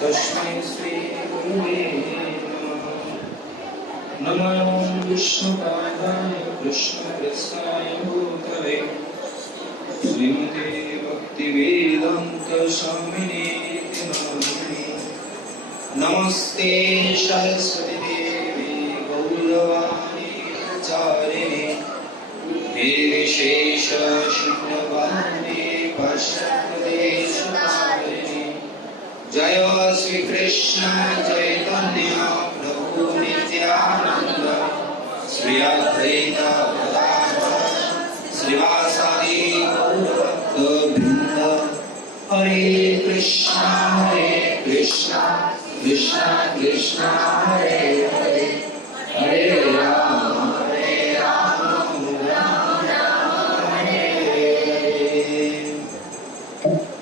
तस्मै श्री गुरुवे नमः। नमो विष्णुपादाय कृष्णप्रसाय भूतले श्रीमते भक्तिवेदान्त स्वामिनीति नामिने। नमस्ते सरस्वती देवी गौरवाणी प्रचारिणे निर्विशेष शून्यवादी पश्चात्देशकारिणे। जय श्री कृष्ण चैतन्य प्रभु नित्यानंद श्री अद्वैत गदाधर श्रीवासादि गौरभक्तवृंद। हरे कृष्णा कृष्ण कृष्ण हरे हरे हरे राम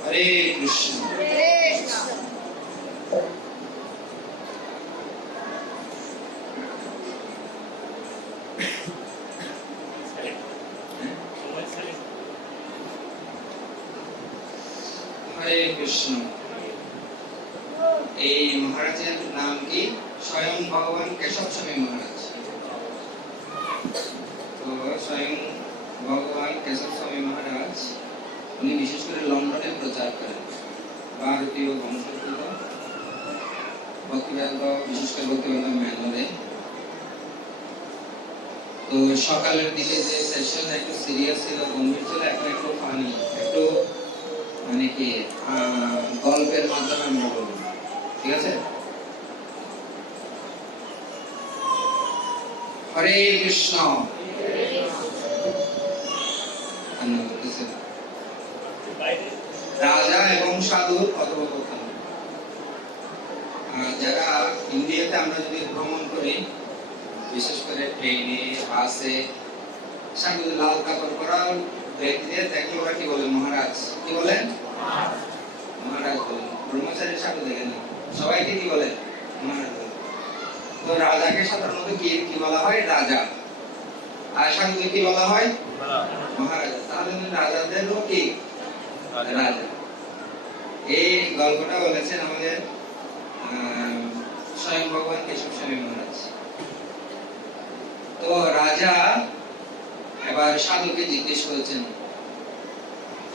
हरे कृष्ण। हरे कृष्ण। এই মহারাজের নাম কি? স্বয়ং ভগবান কেশব স্বামী মহারাজ। তো স্বয়ং ভগবান কেশব স্বামী মহারাজ উনি বিশেষ করে লন্ডনে প্রচার করেন। ভারতীয় বংশোদ্ভূত ভক্তিবেদান্ত, বিশেষ করে ভক্তিবেদান্ত ম্যানুয়ালে। তো সকালের দিকে যে সেশন একটু সিরিয়াস ছিল, গম্ভীর ছিল, এখন একটু ফানি, একটু মানে কি গল্পের মাধ্যমে আমরা বলবো, ঠিক আছে? হরে কৃষ্ণ। রাজা এবং সাধুর কথোপকথন। যারা ইন্ডিয়াতে আমরা যদি ভ্রমণ করি, বিশেষ করে ট্রেনে, বাসে, সাধু লাল কাপড় পরা ব্যক্তিদের দেখলে ওরা কি বলে? মহারাজ। কি বলেন? মহারাজ বলেন। ব্রহ্মচারী সাধু দেখেন না, সবাইকে কি বলে? মহারাজ বলেন। তো রাজাকে সাধারণত কি বলা হয়? রাজা। আর সাধুকে কি বলা হয়? মহারাজ। তাহলে রাজাদেরও কি রাজা। এই গল্পটা বলেছেন আমাদের স্বয়ং ভগবান কেশব স্বামী মহারাজ। তো রাজা এবার সাধুকে জিজ্ঞেস করেছেন,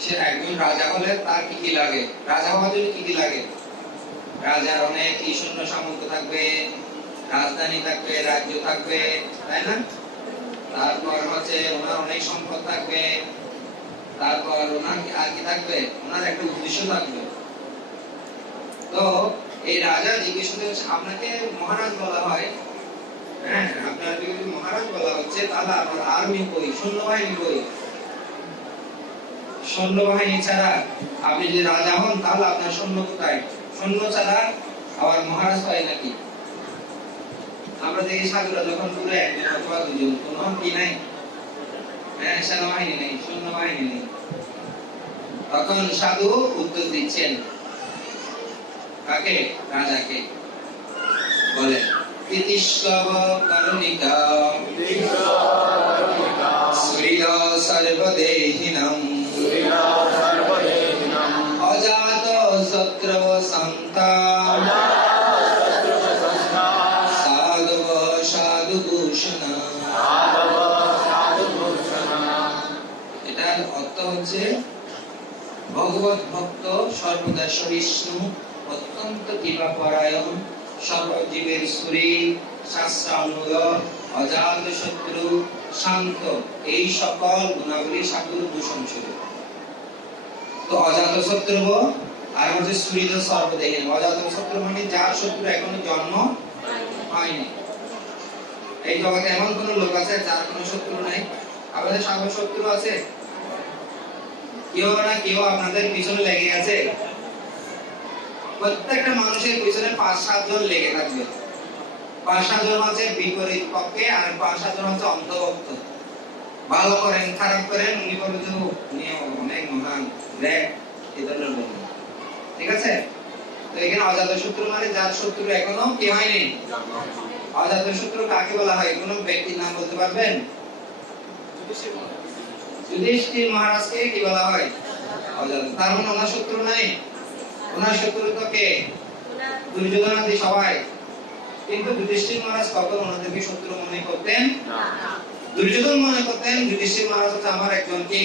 সে একজন রাজা হলে তার কি কি লাগে? রাজা হওয়ার জন্য কি কি লাগে? রাজার অনেক সৈন্য সামন্ত থাকবে, রাজধানী থাকবে, রাজ্য থাকবে, তাই না? তারপর হচ্ছে ওনার অনেক সম্পদ থাকবে, তারপর ওনার আর কি থাকবে? ওনার একটা উদ্দেশ্য থাকবে। তো এই রাজা জিজ্ঞেস করেছেন, আপনাকে মহারাজ বলা হয়, হ্যাঁ, আপনার যদি মহারাজ বলা হচ্ছে, তাহলে আপনার আর্মি কই? সৈন্যবাহিনী কই? সৈন্যবাহিনী ছাড়া আপনি যদি রাজা হন, তাহলে আপনার সৈন্য কোথায়? সৈন্য ছাড়া আবার মহারাজ হয় নাকি? আমরা দেখি সাধুরা যখন পুরো একজন অথবা দুজন, কোনো কি নাই, হ্যাঁ, সেনাবাহিনী নেই, সৈন্যবাহিনী নেই। তখন সাধু উত্তর দিচ্ছেন কাকে? রাজাকে। বলে তিতিষ্কব কারুণিকা শ্রীয় সর্বদেহিনম অজাত শত্রু সন্তা সাধব সাধুভূষণ। এটার অর্থ হচ্ছে ভগবত ভক্ত, সর্বদা সহিষ্ণু, অত্যন্ত কৃপাপরায়ণ, সর্বজীবের সুরী, শাস্ত্রানুগ, অজাত শত্রু, শান্ত, এই সকল গুণাবলী সাধুর ভূষণ ছিল। তো অজাত শত্রু আর হচ্ছে সুহৃদ সর্বদেহীন। অজাত শত্রু মানে যার শত্রু এখনো জন্ম হয়নি। এই জগতে এমন কোন লোক আছে যার কোনো শত্রু নাই? আপনাদের সবার শত্রু আছে? কেউ না কেউ আপনাদের পিছনে লেগে আছে। প্রত্যেকটা মানুষের পিছনে 5-7 জন লেগে থাকবে। 5-7 জন আছে বিপরীত পক্ষে, আর 5-7 জন আছে অন্ধভক্ত। ভালো করেন খারাপ করেন উনি বলবেন যে উনি অনেক মহান, গ্রেট, এই ধরনের বলবেন। ঠিক আছে? তো এখানে অজাত শত্রু মানে যার শত্রু এখনো কি হয়নি। অজাত শত্রু কাকে বলা হয়? কোন ব্যক্তির নাম বলতে পারবেন? যুধিষ্ঠির মহারাজকে কি বলা হয়? অজাত। তার মানে ওনার শত্রু নাই? ওনার শত্রু তো কে? দুর্যোধনাদি সবাই। কিন্তু যুধিষ্ঠির মহারাজ কখন ওনাদেরকে শত্রু মনে করতেন না। দুর্যোধন মনে করতেন যুধিষ্ঠির মহারাজ হচ্ছে আমার একজন কি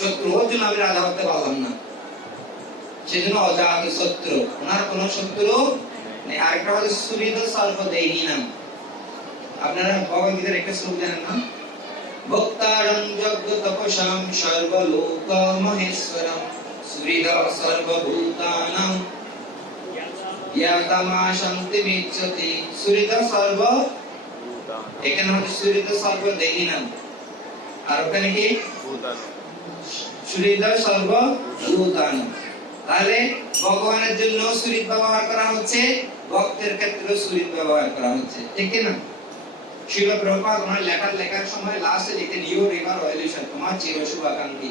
শত্রু, ওর জন্য আমি রাজা হতে পারলাম না, সেজন্য অজাত শত্রু, ওনার কোন শত্রু নেই। আরেকটা হচ্ছে সুহৃদ সর্বদেহিনাম। আপনারা ভগবদ্গীতার একটা শ্লোক জানেন না? ভক্তারং যজ্ঞ তপসাম সর্বলোক মহেশ্বরম সুহৃদ সর্বভূতানাং ইয়াতামাশান্তি মিচ্ছতি। সুহৃদ সর্ব, এখানে হচ্ছে সুহৃদ সর্বদেহিনাম, আর ওখানে কি সুহৃদ সর্বভূতানাম। তাহলে ভগবানের জন্য সুহৃদ ব্যবহার করা হচ্ছে, ভক্তের ক্ষেত্রে সুহৃদ ব্যবহার করা হচ্ছে, ঠিক কি না? শিল প্রভুপাদ ওনার লেখার সময় লাস্টে লিখেন ইউর রিভার ওয়েলিউশন, তোমার চির শুভাকাঙ্ক্ষী।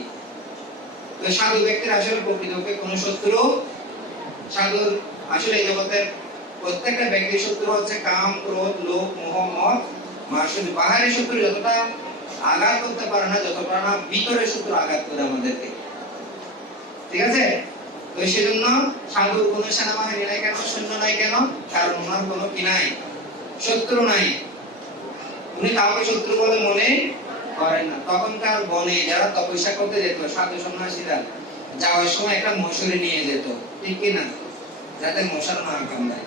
তো সাধু ব্যক্তির আসলে প্রকৃতপক্ষে কোনো শত্রু, সাধুর আসলে এই জগতের প্রত্যেকটা ব্যক্তির শত্রু হচ্ছে কাম, ক্রোধ, লোভ, মোহ, মদ, মাসুদ। বাহিরের শত্রু যতটা আঘাত করতে পারে না, যতটা না ভিতরের শত্রু আঘাত করে আমাদেরকে, ঠিক আছে? তো সেজন্য সাধুর কোনো সেনাবাহিনী নাই কেন, সৈন্য নাই কেন? কারণ ওনার কোনো কি নাই, শত্রু নাই। উনি কাউকে শত্রু বলে মনে করেন না। তখনকার বনে যারা তপস্যা করতে যেত সাধু সন্ন্যাসীরা, যাওয়ার সময় একটা মশারি নিয়ে যেত, ঠিক কি না? যাতে মশার না কামড়ায়।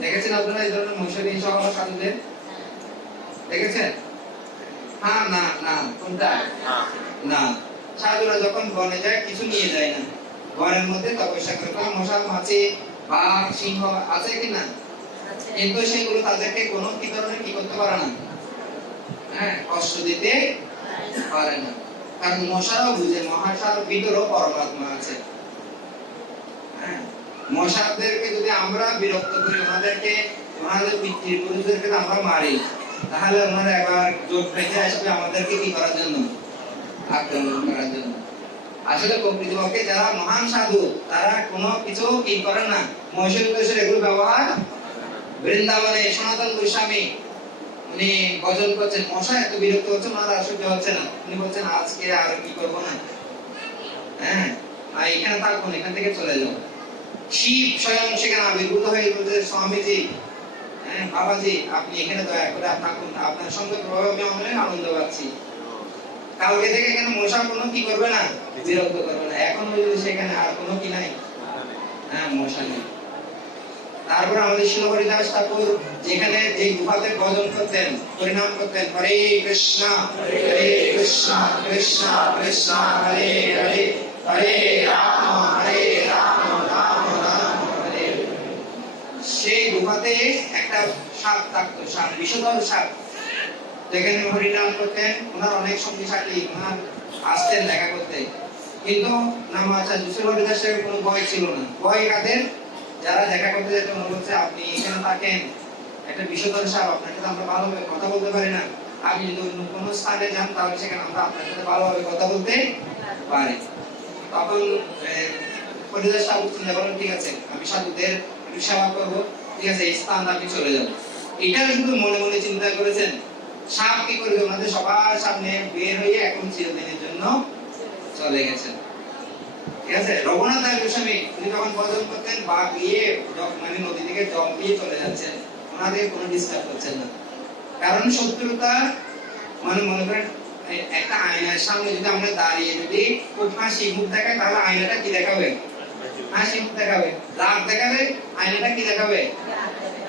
দেখেছেন আপনারা এই ধরনের মশারি সহ সাধুদের? দেখেছেন? হ্যাঁ, না না, কোনটা না? সাধুরা যখন বনে যায় কিছু নিয়ে যায় না, বনের মধ্যে তপস্যা করে। মশা, মাছি, বাঘ, সিংহ আছে কিনা? কিন্তু সেগুলো তাদেরকে কোনো কি ধরনের কি করতে পারে না, হ্যাঁ, কষ্ট দিতে পারে না। কারণ মশারাও বুঝে মহাশার ভিতরেও পরমাত্মা আছে। হ্যাঁ, মশাদেরকে যদি আমরা বিরক্ত করি, ওনাদেরকে, ওনাদের পিতৃপুরুষদেরকে আমরা মারি, তাহলে ওনারা এবার জোট বেঁধে আসবে আমাদেরকে কি করার জন্য, আক্রমণ করার জন্য। আসলে প্রকৃতপক্ষে যারা মহান সাধু তারা কোনো কিছু কি করে না, মহিষাসুর এগুলো ব্যবহার। বৃন্দাবনে সনাতন গোস্বামী উনি ভজন করছেন, মশা এত বিরক্ত হচ্ছে, ওনার আর সহ্য হচ্ছে না। উনি বলছেন আজকে আর কি করবো না, হ্যাঁ, আর এখানে থাকবো না, এখান থেকে চলে যাও। শিব স্বয়ং সেখানে আবির্ভূত হয়ে বলছে, স্বামীজি, হ্যাঁ বাবাজি, আপনি এখানে দয়া করে থাকুন, আপনার সঙ্গে প্রভাবে আমি অনেক আনন্দ পাচ্ছি। কালকে থেকে এখানে মশা কোনো কি করবে না, বিরক্ত করবে না। এখন সেখানে আর কোনো কি নাই, হ্যাঁ, মশা নেই। তারপর আমাদের শিল হরিদাস ঠাকুর যেখানে যে গুহাতে ভজন করতেন, পরিণাম করতেন, হরে কৃষ্ণ হরে কৃষ্ণ কৃষ্ণ কৃষ্ণ হরে হরে, হরে রাম রাম রাম হরে। সেই গুহাতে একটা সাপ থাকতো, সাপ, বিষধর সাপ। যেখানে হরিনাম করতেন, ওনার অনেক সঙ্গী সাথী ওনার আসতেন দেখা করতে, কিন্তু নাম আচার্য শিল হরিদাসের কোনো ভয় ছিল না। ভয় কাদের? যারা দেখা করতে যেত, মনে হচ্ছে আপনি এখানে থাকেন, একটা বিষধর সাপ, আপনার সাথে আমরা ভালোভাবে কথা বলতে পারি না, আপনি যদি অন্য কোনো স্থানে যান তাহলে সেখানে আমরা আপনার সাথে ভালোভাবে কথা বলতে পারি। তখন হরিদাস ঠাকুর চিন্তা করেন, ঠিক আছে আমি সাধুদের একটু সেবা করবো, ঠিক আছে এই স্থান আপনি চলে যাবো। এটা শুধু মনে মনে চিন্তা করেছেন। সাপ কি করে ওনাদের সবার সামনে বের হয়ে এখন চিরদিনের জন্য চলে গেছেন, ঠিক আছে? রঘুনাথ দাস গোস্বামী উনি যখন ভজন করতেন, বাঘ গিয়ে মানে নদী থেকে জল দিয়ে চলে যাচ্ছেন, ওনাদের কোনো ডিস্টার্ব করছেন না। কারণ শত্রুতা মানে মনে করেন একটা আয়নার সামনে যদি আমরা দাঁড়িয়ে যদি খুব হাসি মুখ দেখায়, তাহলে আয়নাটা কি দেখাবে? হাসি মুখ দেখাবে। রাগ দেখাবে, আয়নাটা কি দেখাবে?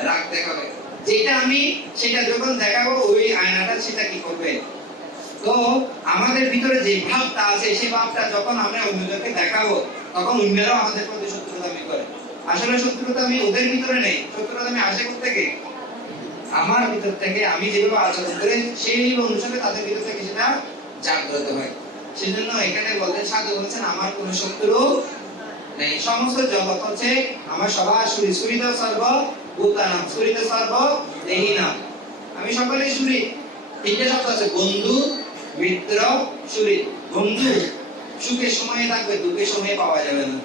রাগ দেখাবে। যেটা আমি সেটা যখন দেখাবো, ওই আয়নাটা সেটা কি করবে? তো আমাদের ভিতরে যে ভাবটা আছে, সেই ভাবটা যখন আমরা অন্যদেরকে দেখাবো, তখন অন্যরাও আমাদের প্রতি শত্রুতামি করে। আসলে শত্রুতামি ওদের ভিতরে নেই, শত্রুতামি আসে কোথা থেকে? আমার ভিতর থেকে। আমি যেভাবে আচরণ করি সেই অনুসারে তাদের ভিতর থেকে সেটা জাগ্রত হয়। সেজন্য এখানে বলতেন, সাধু বলছেন আমার কোনো শত্রু নেই, সমস্ত জগৎ হচ্ছে আমার সবার সুরি, সুরিত সর্ব ভূতানাম, সুরিত সর্ব দেহিনাম। আমি সকলেই সুরি। তিনটে শব্দ আছে, বন্ধু, মিত্র, সুরি। বন্ধু সুখের সময়ে থাকবে, দুঃখের সময়ে পাওয়া যাবে না।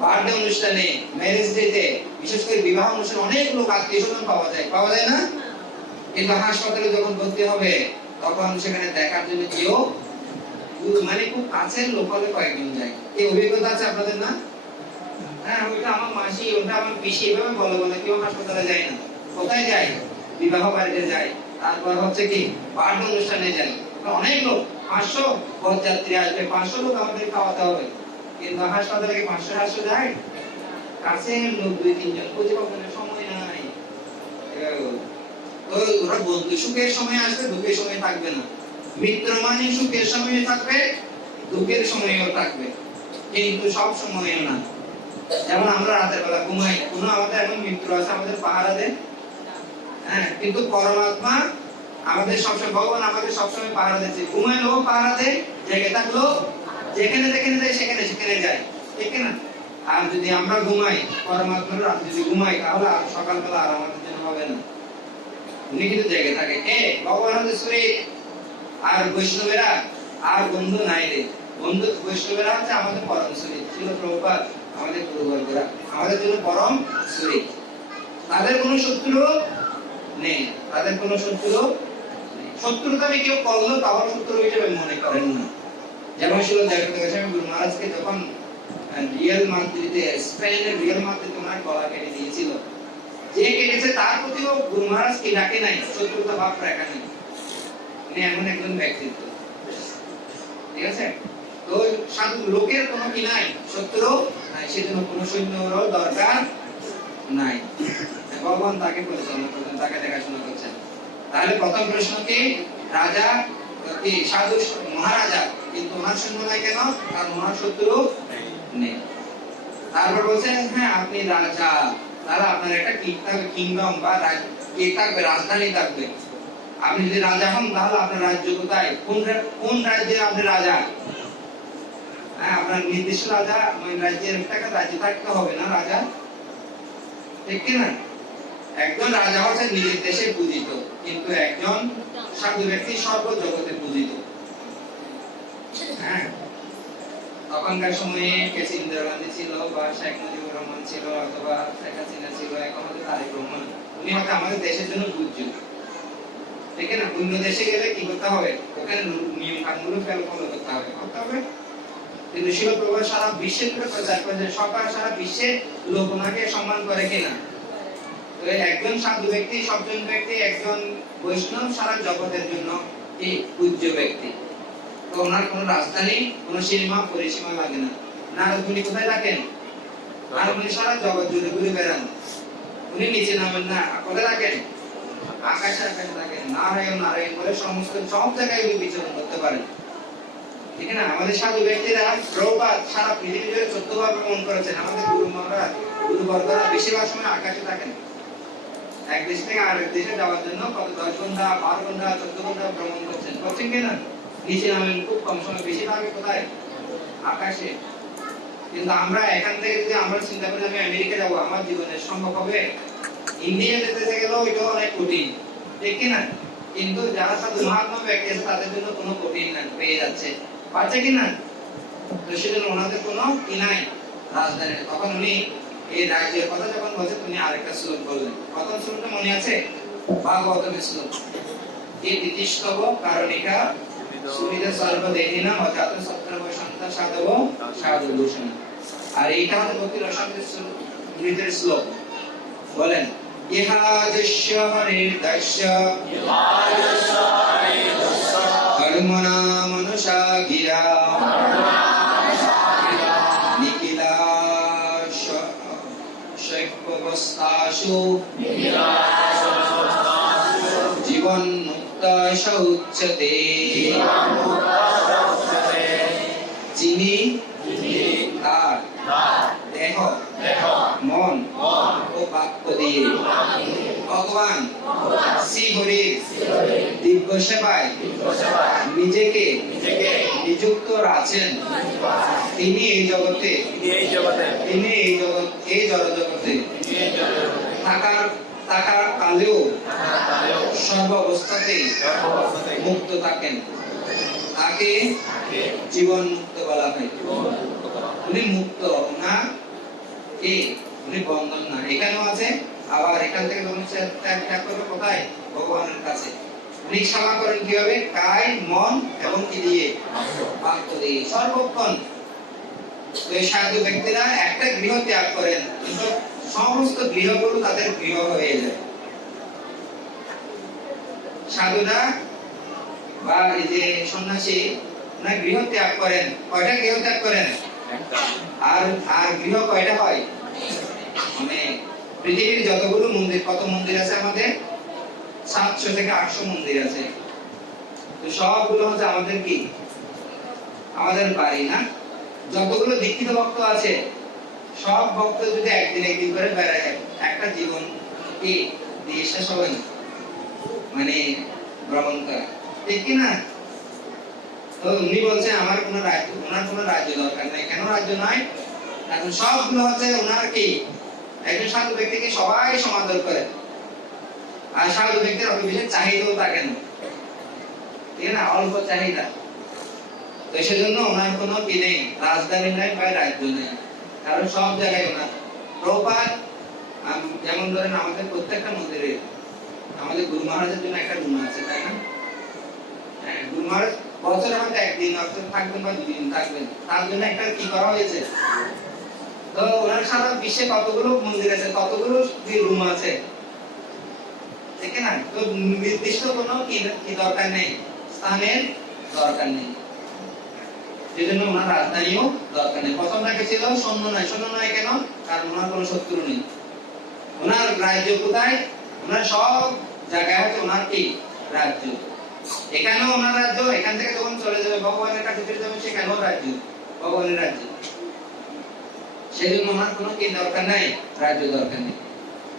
বার্থডে অনুষ্ঠানে, ম্যারেজ ডেতে, বিশেষ করে বিবাহ অনুষ্ঠানে অনেক লোক আত্মীয় স্বজন পাওয়া যায় না? কিন্তু হাসপাতালে যখন ভর্তি হবে তখন সেখানে দেখার জন্য কেউ মানে খুব কাছের লোক হলে কয়েকজন যায়। এই অভিজ্ঞতা আছে আপনাদের না? হ্যাঁ, ওইটা আমার মাসি, ওটা আমার পিসি, এভাবে বলে বলে কেউ হাসপাতালে যায় না। কোথায় যায়? বিবাহ বাড়িতে যায়, তারপর হচ্ছে কি বার্থ অনুষ্ঠানে যায়। অনেক লোক, 500 বরযাত্রী আসবে, 500 লোক আমাদের খাওয়াতে হবে, কিন্তু হাসপাতালে কি 500 যায়? কাছের লোক 2-3 জন খুঁজে পাবেন, সময় নাই। ওরা বন্ধু সুখের সময় আসবে, দুঃখের সময় থাকবে না। মিত্র মানে সুখের সময় থাকবে, দুঃখের সময়ও থাকবে, কিন্তু সব সময়ও না। যেমন আমরা রাতের বেলা ঘুমাই, কোনো আমাদের এমন মিত্র আছে আমাদের পাহারা দেয়, হ্যাঁ, কিন্তু পরমাত্মা আমাদের সবসময়, ভগবান আমাদের সবসময় পাহারা দিচ্ছে। ঘুমাইলেও পাহারা দেয়, জেগে থাকলেও যেখানে যেখানে যায় সেখানে সেখানে যায়, ঠিক না? আর যদি আমরা ঘুমাই, পরমাত্মা রাতে যদি ঘুমাই, তাহলে আর সকালবেলা আর আমাদের জন্য হবে না। উনি কিন্তু জেগে থাকে। কে? ভগবান হচ্ছে শ্রী। আর বৈষ্ণবেরা আর বন্ধু নাই রে। বন্ধু বৈষ্ণবেরা হচ্ছে আমাদের পরম শ্রী, ছিল প্রভুপাদ, আমাদের গুরুবর্গরা আমাদের জন্য পরম শ্রী। তাদের কোনো শত্রু নেই, তাদের কোনো শত্রু নেই। শত্রুতা আমি কেউ করলো তাও শত্রু হিসেবে মনে করেন না। যেমন ছিল গুরু মহারাজকে যখন রিয়েল মাদ্রিদে, স্পেনের রিয়েল মাদ্রিদে ওনার গলা কেটে দিয়েছিল, যে কেটেছে তার প্রতিও গুরু মহারাজ কি ডাকে নাই, শত্রুতা ভাব রাখা নাই। উনি এমন একজন ব্যক্তিত্ব, ঠিক আছে? তো সাধু লোকের কোনো কি নাই, শত্রু নাই, সেজন্য কোনো সৈন্যরও দরকার নাই। ভগবান তাকে পরিচালনা করছেন, তাকে দেখাশোনা করছেন। তাহলে প্রথম প্রশ্ন কি? রাজা কি সাধু মহারাজা, কিন্তু ওনার সৈন্য নাই কেন? কারণ ওনার শত্রু নেই। তারপর বলছেন হ্যাঁ আপনি রাজা, তাহলে আপনার একটা কিংডম বা কি থাকবে, রাজধানী থাকবে। আপনি যদি রাজা হন তাহলে আপনার রাজ্য কোথায়, কোন রাজ্যে আপনি রাজা? হ্যাঁ, আপনার নির্দিষ্ট রাজা, ওই রাজ্যের একটা রাজ্য থাকতে হবে না রাজা, ঠিক কি না? একজন রাজা হচ্ছে নিজের দেশে পূজিত, কিন্তু একজন সাধু ব্যক্তি সর্ব জগতে পূজিত। হ্যাঁ, তখনকার সময়ে কেসি ইন্দিরা গান্ধী ছিল, বা শেখ মুজিবুর রহমান ছিল, অথবা শেখ হাসিনা ছিল, এখন হচ্ছে তারেক রহমান। উনি হয়তো আমাদের দেশের জন্য পূজ্য, ঠিক না? অন্য দেশে গেলে কি করতে হবে? ওখানে নিয়ম কানুনগুলো ফলো করতে হবে। কিন্তু শিল প্রভু সারা বিশ্বে প্রচার করেছে, সারা বিশ্বে লোক ওনাকে সম্মান করে কিনা? তো একজন সাধু ব্যক্তি, সজ্জন ব্যক্তি, একজন বৈষ্ণব সারা জগতের জন্য এই পূজ্য ব্যক্তি। তো ওনার কোনো রাজধানী, কোনো সীমা পরিসীমা লাগে না। নারদ মুনি কোথায় থাকেন? নারদ মুনি সারা জগৎ জুড়ে ঘুরে বেড়ান, উনি নিচে নামেন না। কোথায় থাকেন? আকাশে আকাশে থাকেন, নারায়ণ নারায়ণ বলে সমস্ত সব জায়গায় উনি বিচরণ করতে পারেন, ঠিক না? আমাদের সাধু ব্যক্তিরা প্রভুপাদ সারা পৃথিবী জুড়ে 14 বার ভ্রমণ করেছেন। আমাদের গুরু মহারাজ, গুরুবর্গরা বেশিরভাগ সময় আকাশে থাকেন। এক দেশ থেকে আরেক দেশে যাওয়ার জন্য কত 10 ঘন্টা, 12 ঘন্টা, 14 ঘন্টা ভ্রমণ করছেন কিনা? নিচে নামেন খুব কম সময়, বেশিরভাগ কোথায়? আকাশে। কিন্তু আমরা এখান থেকে যদি আমরা চিন্তা করি আমি আমেরিকা যাবো, আমার জীবনে সম্ভব হবে? ইন্ডিয়া যেতে গেলেও এটা অনেক কঠিন, ঠিক কিনা? কিন্তু যারা সাধু মহাত্মা ব্যক্তি আছে তাদের জন্য কোনো কঠিন না, পেয়ে যাচ্ছে, পারছে কিনা? তো সেজন্য ওনাদের কোনো কি নাই রাজধানী। তখন উনি এই রাজ্যের কথা যখন বলছে, উনি আরেকটা শ্লোক বললেন। প্রথম শ্লোকটা মনে আছে? ভাগবতের শ্লোক, এই তিতিস্তব কারণিকা সুবিধা সর্বদেহিনা অজাত সত্রব সন্ত সাধব সাধু দূষণ। আর এইটা হচ্ছে ভক্তি রসামৃতের শ্লোক। বলেন ইহা যস্য হরির্দস্য কর্মণা মনুষা গিরা নিখিলা শৈব্যবস্থাসু জীবন মুক্ত সৌচ্যতে। যিনি তার দেহ, মন ও বাক্য দিয়ে ভগবান শ্রী হরির দিব্য সেবায় নিজেকে নিযুক্ত আছেন, তিনি এই জগতে, তিনি এই জড় জগতে থাকার কালেও সর্বাবস্থাতে মুক্ত থাকেন, তাকে জীবন মুক্ত বলা হয়। উনি মুক্ত না, উনি বন্ধন না। এখানেও আছে, আবার এখান থেকে ত্যাগ করবে কোথায়? ভগবানের কাছে। ক্ষমা করেন কিভাবে? কায়, মন এবং কি দিয়ে? বাক্য দিয়ে, সর্বক্ষণ। তো এই সাধু ব্যক্তিরা একটা গৃহ ত্যাগ করেন, কিন্তু সমস্ত গৃহগুলো তাদের গৃহ হয়ে যায়। সাধুরা বা এই যে সন্ন্যাসী না গৃহ ত্যাগ করেন, কয়টা গৃহ ত্যাগ করেন? আর আর গৃহ কয়টা হয়? মানে পৃথিবীর যতগুলো মন্দির, কত মন্দির আছে আমাদের? 700 থেকে 800 মন্দির আছে। তো সবগুলো হচ্ছে আমাদের কি? আমাদের বাড়ি না? যতগুলো দীক্ষিত ভক্ত আছে, সব ভক্ত যদি একদিন করে বেড়ায়, একটা জীবন কি দিয়ে শেষ হবে না, মানে ভ্রমণ করা, ঠিক কি না? তো উনি বলছেন আমার কোনো রাজ্য, ওনার কোনো রাজ্য দরকার নাই। কেন রাজ্য নয়? কারণ সবগুলো হচ্ছে ওনার কি, একজন সাধু ব্যক্তিকে সবাই সমাদর করে, আর সাধু ব্যক্তির অত বিশেষ চাহিদাও থাকে না, ঠিক না? অল্প চাহিদা। তো সেজন্য ওনার কোনো কি নেই, রাজধানী নাই বা রাজ্য নেই, কারণ সব জায়গায় ওনার প্রপাত। যেমন ধরেন আমাদের প্রত্যেকটা মন্দিরে আমাদের গুরু মহারাজের জন্য একটা রুম আছে, তাই না? হ্যাঁ, গুরু মহারাজ বছরে হয়তো একদিন থাকবেন বা 2 দিন থাকবেন, তার জন্য একটা কি করা হয়েছে। তো ওনার সারা বিশ্বে কতগুলো মন্দির আছে, কতগুলো রুম আছে, ঠিক না? তো নির্দিষ্ট কোনো কি দরকার নেই, স্থানের দরকার নেই, সেজন্য ওনার রাজধানীও দরকার নেই। প্রথম রেখেছিল সৈন্য নয়। সৈন্য নয় কেন? কারণ ওনার কোনো শত্রু নেই। ওনার রাজ্য কোথায়? ওনার সব জায়গায় হচ্ছে ওনার কি রাজ্য। এখানেও ওনার রাজ্য, এখান থেকে যখন চলে যাবে ভগবানের কাছে ফিরে যাবে, সেখানেও রাজ্য, ভগবানের রাজ্য। সেজন্য ওনার কোনো কি দরকার নাই, রাজ্য দরকার নেই।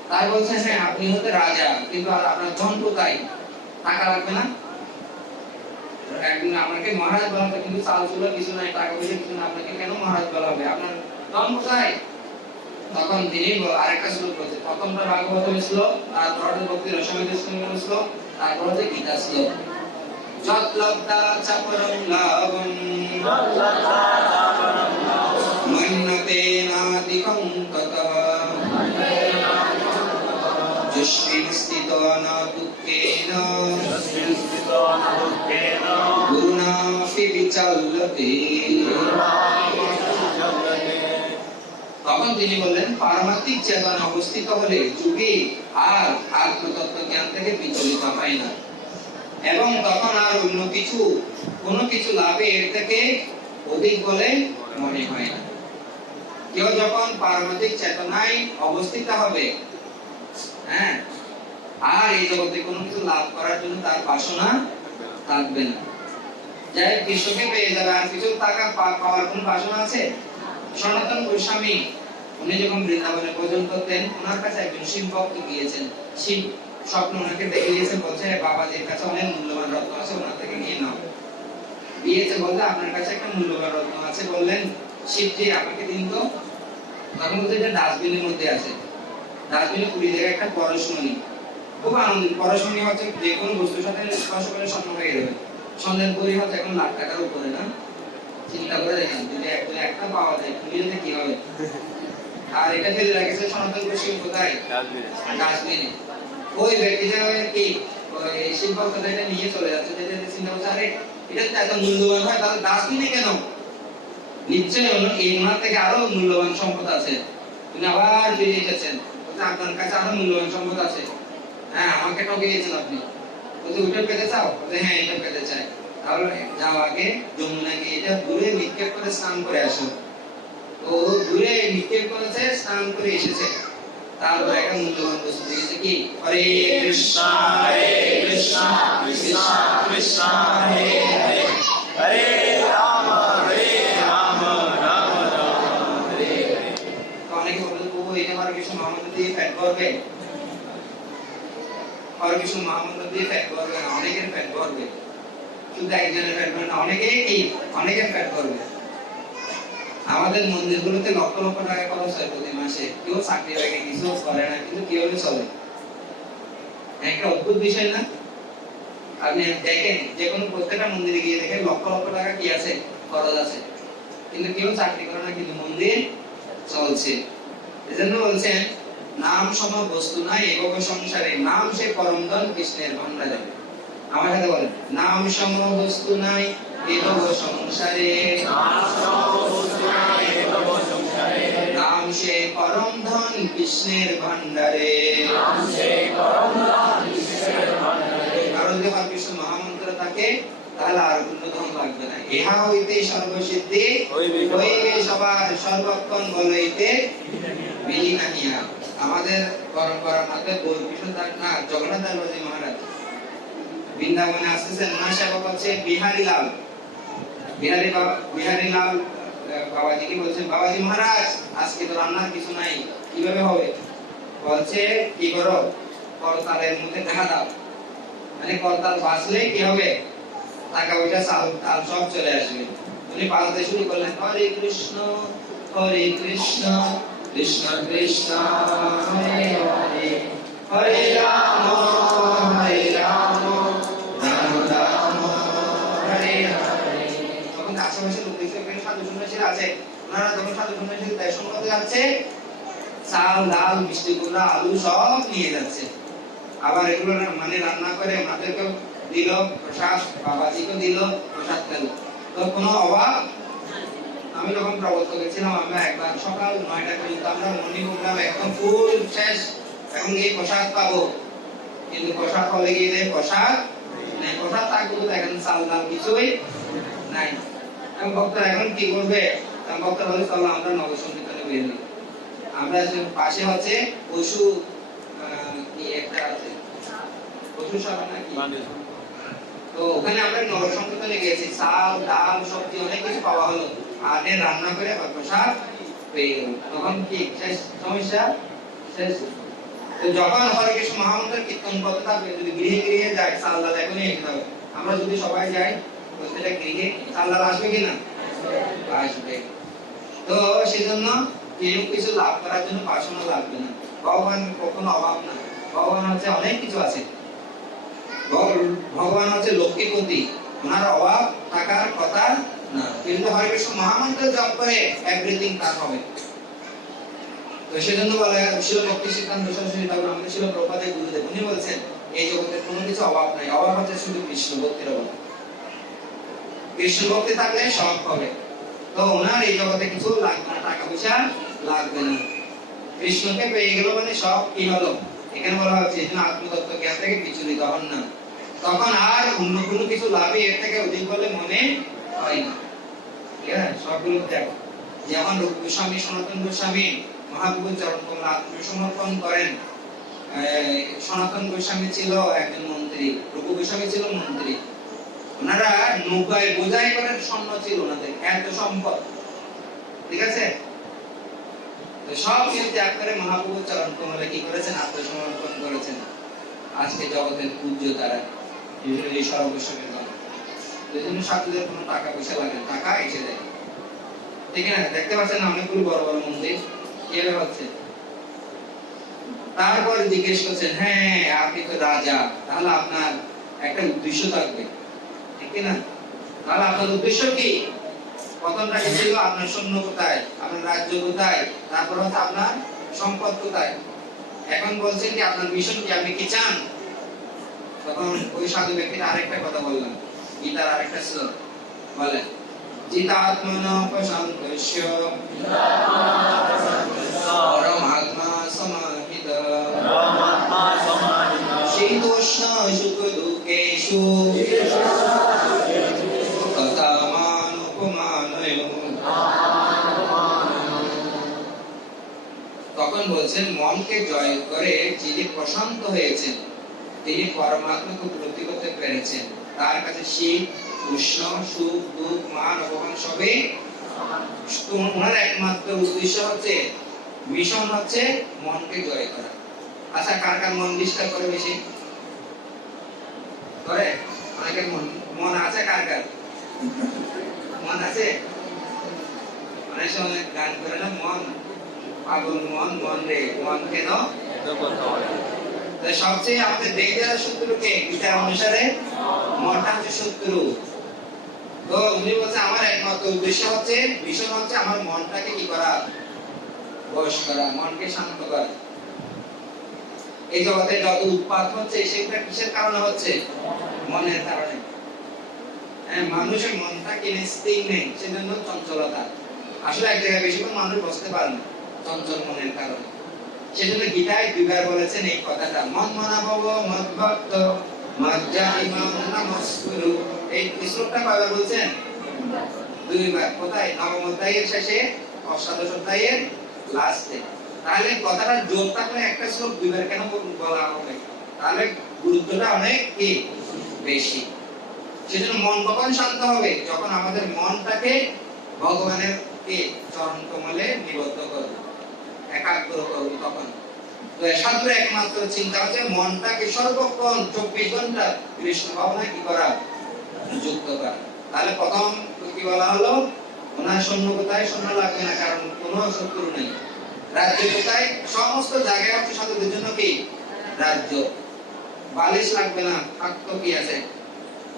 তাই বলছেন হ্যাঁ আপনি হতে রাজা, কিন্তু আর আপনার ধন কোথায়? টাকা লাগবে না? একদিন আপনাকে মহারাজ বলা হবে, কিন্তু চাল চুলো কিছু নাই, টাকা পয়সা কিছু না, আপনাকে কেন মহারাজ বলা হবে? আপনার ধন কোথায়? তখন তিনি আরেকটা শ্লোক বলছে, প্রথমটা ভাগবত শ্লোক, তারপরে ভক্তি রসমৃদ্ধ শ্লোক, তারপর হচ্ছে গীতা শ্লোক। যৎ লব্ধা চাপরং লাভং মন্যতে নাদিকং ততঃ যস্মিন স্থিতো ন দুঃখেন গুরুণাপি বিচল্যতে। তখন তিনি বললেন পারমার্থিক চেতনা অবস্থিত হলে যুগে আর আত্মতত্ত্ব জ্ঞান থেকে বিচলিত হয় না, এবং তখন আর অন্য কিছু কোনো কিছু লাভে এর থেকে অধিক বলে মনে হয় না। কেউ যখন পারমার্থিক চেতনায় অবস্থিত হবে, হ্যাঁ, আর এই জগতে কোনো কিছু লাভ করার জন্য তার বাসনা থাকবে না। যাই কৃষ্ণকে পেয়ে যাবে, আর কিছু টাকা পাওয়ার কোনো বাসনা আছে? সনাতন গোস্বামী উনি যখন বৃন্দাবনে ভোজন করতেন, ওনার কাছে একজন শিব ভক্ত গিয়েছেন। শিব স্বপ্ন ওনাকে দেখে দিয়েছেন, বলছে বাবাজির কাছে অনেক মূল্যবান রত্ন আছে, ওনার থেকে নিয়ে নাও। দিয়েছে, বলতে আপনার কাছে একটা মূল্যবান রত্ন আছে, বললেন শিবজি আমাকে দিন তো। তখন বলতে এটা ডাস্টবিনের মধ্যে আছে। ডাস্টবিনে পুরি জায়গায় একটা পরশমণি, খুব আনন্দিত। পরশমণি হচ্ছে যে কোনো বস্তুর সাথে স্পর্শ করে স্বর্ণ হয়ে যাবে। স্বর্ণের পুরি হচ্ছে এখন লাখ টাকার উপরে, না? চিন্তা করে দেখেন, যদি একটা পাওয়া যায় পুরীতে কি হবে। আর এটা ফেলে রেখেছে সনাতন গোস্বামী কোথায়? ডাস্টবিনে। ওই ব্যক্তিটা কি ওই শিব ভক্তটা এটা নিয়ে চলে যাচ্ছে, যেটা চিন্তা করছে আরে এটা তো এত মূল্যবান হয়, তাহলে ডাস্টবিনে কেন? নিশ্চয়ই এই ওনার থেকে আরো মূল্যবান সম্পদ আছে। তিনি আবার ফিরে এসেছেন, বলছে আপনার কাছে আরো মূল্যবান সম্পদ আছে। হ্যাঁ, আমাকে ঠকিয়েছেন আপনি। বলছে ওইটা পেতে চাও? বলছে হ্যাঁ এটা পেতে চাই। তাহলে যাও আগে যমুনা গিয়ে এটা দূরে নিক্ষেপ করে স্নান করে আসো। তো দূরে নিক্ষেপ করেছে, স্নান করে এসেছে, তারপর একটা মূল্যবান বস্তু দিয়েছে কি হরে কৃষ্ণ কৃষ্ণ কৃষ্ণ হরে হরে হরে রাম রাম হরে হরে। অনেকে বলে প্রভু এটা হরে কৃষ্ণ মহামন্ত্র দিয়ে ফ্যাট করবে, হরে কৃষ্ণ মহামন্ত্র দিয়ে ফ্যাট করবে না, অনেকের ফ্যাট করবে, শুধু একজনের ফ্যাট করবে না, অনেকের ফ্যাট করবে। আমাদের মন্দিরগুলোতে লক্ষ লক্ষ টাকা খরচ হয় প্রতি মাসে, কেউ চাকরি লাগে কিছু করে না, কিন্তু কিভাবে চলে? একটা অদ্ভুত বিষয় না? আপনি দেখেন যে কোনো প্রত্যেকটা মন্দিরে গিয়ে দেখেন লক্ষ লক্ষ টাকা কি আছে, খরচ আছে, কিন্তু কেউ চাকরি করে না, কিন্তু মন্দির চলছে। এজন্য বলছেন নাম সম বস্তু নাই একক সংসারে, নাম সে পরম ধন কৃষ্ণের ভান্ডারে। আমার সাথে বলেন, নাম সম বস্তু নাই এ ভব সংসারে, নাম সে পরম ধন কৃষ্ণের ভান্ডারে। কারণ যদি কৃষ্ণ মহামন্ত্র থাকে তাহলে আর কোনো ধন লাগবে না। ইহা হইতে সর্বসিদ্ধি হইবে সবার, সর্বক্ষণ বলইতে বিধি নাহিয়া। আমাদের পরম্পরার মধ্যে গৌরকৃষ্ণ না জগন্নাথ দাসবাজি মহারাজ বৃন্দাবনে আসতেছেন, ওনার সেবক হচ্ছে বিহারী লাল। বিহারী লাল বাবাজিকে বলছেন, বাবাজি মহারাজ আজকে তো রান্নার কিছু নাই, কিভাবে হবে? বলছে, কি করো, করতালের মধ্যে দেখা দাও, মানে করতাল বাজলে কি হবে, টাকা পয়সা চাল তাল সব চলে আসবে। উনি বাজাতে শুরু করলেন, হরে কৃষ্ণ কৃষ্ণ কৃষ্ণ হরে হরে, হরে রাম রাম রাম হরে হরে। তখন আশেপাশে লোক দেখছে সাধু সন্ন্যাসীরা আছে, ওনারা যখন সাধু সন্ন্যাসীর দর্শন করতে যাচ্ছে, চাল ডাল মিষ্টি কুমড়া আলু সব নিয়ে যাচ্ছে। আবার এগুলো মানে রান্না করে আমাদেরকে দিল প্রসাদ, বাবাজিকে দিল প্রসাদ পেল, তো কোনো অভাব। আমি যখন প্রবর্তক ছিলাম, আমরা একবার সকাল 9টা পর্যন্ত আমরা মর্নিং প্রোগ্রাম একদম ফুল শেষ, এখন গিয়ে প্রসাদ পাবো, কিন্তু প্রসাদ হলে গিয়ে প্রসাদ নেই, প্রসাদ থাকবো তো এখন চাল ডাল কিছুই নাই। এবং ভক্তরা এখন কি করবে, ভক্তরা বলে চলো আমরা নগর সংকীর্তনে বের হই। আমরা পাশে হচ্ছে পশু কি একটা আছে, পশু সভা নাকি, তো ওখানে আমরা নগর সংকীর্তনে গেছি, চাল ডাল সবজি অনেক কিছু পাওয়া হলো, আর রান্না করে প্রসাদ পেয়ে গেল। তখন কি শেষ সমস্যা শেষ। তো যখন হরে কৃষ্ণ মহামন্ত্র কীর্তন করতে থাকবে, যদি গৃহে গৃহে যায়, চাল ডাল এখনই এসে যাবে। আমরা যদি সবাই যাই প্রত্যেকটা গৃহে, চাল ডাল আসবে কিনা? আসবে। তো সেজন্য এরকম কিছু লাভ করার জন্য বাসনা লাগবে না। ভগবান কখনো অভাব না, ভগবান হচ্ছে অনেক কিছু আছে। ভগবান হচ্ছে লক্ষ্মীপতি, ওনার অভাব থাকার কথা না, কিন্তু হরে কৃষ্ণ মহামন্ত্র জপ করে এভরিথিং তার হবে। তো সেজন্য বলা হয়, শিল ভক্তি সিদ্ধান্ত সরস্বতী ঠাকুর আমাদের শিল প্রপাতে গুরুদেব, উনি বলছেন এই জগতে কোনো কিছু অভাব নাই, অভাব হচ্ছে শুধু কৃষ্ণ ভক্তির অভাব। কৃষ্ণ ভক্তি থাকলে সব হবে। তো ওনার এই জগতে কিছু লাগবে না, টাকা পয়সা লাগবে না, কৃষ্ণকে পেয়ে গেল মানে সব কি হলো। এখানে বলা হচ্ছে আত্মতত্ত্ব জ্ঞান থেকে বিচলিত হন না, তখন আর অন্য কোনো কিছু লাভে এর থেকে অধিক বলে মনে হয় না। ঠিক আছে, সবগুলো দেখো, যেমন রূপ গোস্বামী সনাতন গোস্বামী মহাপ্রভুর চরণ কমলে আত্মসমর্পণ করেন। সনাতন গোস্বামী ছিল একজন মন্ত্রী, রূপ গোস্বামী ছিল মন্ত্রী। ওনারা নৌকায় বোঝাই করে স্বর্ণ ছিল ওনাদের, এত সম্পদ। ঠিক আছে, তো সব কিছু ত্যাগ করে মহাপ্রভুর চরণ কমলে কি করেছেন, আত্মসমর্পণ করেছেন। আজকে জগতের পূজ্য তারা এই সর্বস্বকের কথা। এই জন্য সাধুদের কোনো টাকা পয়সা লাগে না, টাকা এসে যায়। ঠিক না, দেখতে পাচ্ছেন না অনেকগুলো বড় বড় মন্দির কিভাবে হচ্ছে। তারপরে জিজ্ঞেস করছেন, হ্যাঁ আপনি তো রাজা, তাহলে আপনার একটা উদ্দেশ্য থাকবে, ঠিক না? তাহলে আপনার উদ্দেশ্য কি? প্রথমটা কি ছিল, আপনার সৈন্য কোথায়, আপনার রাজ্য কোথায়, তারপর হচ্ছে আপনার সম্পদ কোথায়। এখন বলছেন কি আপনার মিশন কি, আপনি কি চান? তখন ওই সাধু ব্যক্তির আরেকটা কথা বললাম, গীতার আরেকটা শ্লোক বলেন, জিতাত্মন প্রশান্তস্য পরমাত্মা সমাহিত শীতোষ্ণ সুখ দুঃখেষু তথামান উপমানয়। তখন বলছেন, মনকে জয় করে যিনি প্রশান্ত হয়েছেন, তিনি পরমাত্মাকে উপলব্ধি করতে পেরেছেন। তার কাছে শীত উষ্ণ সুখ দুঃখ মান অপমান সবই ওনার একমাত্র উদ্দেশ্য হচ্ছে, মিশন হচ্ছে মনকে জয় করা। আচ্ছা, কার কার মন ডিস্টার্ব করে বেশি করে? অনেকের মন আছে, কার কার মন আছে? অনেক সময় গান করে না, মন পাগল মন, মন রে মন কেন। সবচেয়ে আমাদের ডেঞ্জারাস শত্রুকে গীতার অনুসারে মনটা হচ্ছে শত্রু। তো উনি বলছে আমার একমাত্র উদ্দেশ্য হচ্ছে, মিশন হচ্ছে আমার মনটাকে কি করা, বশ করা, মনকে শান্ত করা। এই জগতে যত উৎপাত হচ্ছে সেটা কিসের কারণে হচ্ছে? মনের কারণে। মানুষের মনটা কিনে স্থির নেই, সেজন্য চঞ্চলতা। আসলে এক জায়গায় বেশিক্ষণ মানুষ বসতে পারে না চঞ্চল মনের কারণে। সেজন্য গীতায় দুইবার বলেছেন এই কথাটা, মন মনাভব মদ্ভক্ত মজ্জাইমাম নমস্কুরু। এই শ্লোকটা কয়বার বলছেন? দুইবার। কোথায়? নবম অধ্যায়ের শেষে, অষ্টাদশ অধ্যায়ের লাস্টে। তাহলে কথাটা জোর থাকলে একটা শ্লোক দুইবার কেন বলা হবে? তাহলে গুরুত্বটা অনেক কি বেশি। সেজন্য মন কখন শান্ত হবে? যখন আমাদের মনটাকে ভগবানের চরণ কমলে নিবদ্ধ করব, একাগ্র করব তখন। তো সাধুর একমাত্র চিন্তা হচ্ছে মনটাকে সর্বক্ষণ 24 ঘন্টা কৃষ্ণ ভাবনায় কি করা, যুক্ত করা। তাহলে প্রথম কি বলা হলো? ওনার সৈন্য কোথায়? সৈন্য লাগবে না, কারণ কোনো শত্রু নেই। রাজ্য কোথায়? সমস্ত জায়গায় হচ্ছে সাধুদের জন্য কি রাজ্য। বালিশ লাগবে না, থাকতো কি আছে,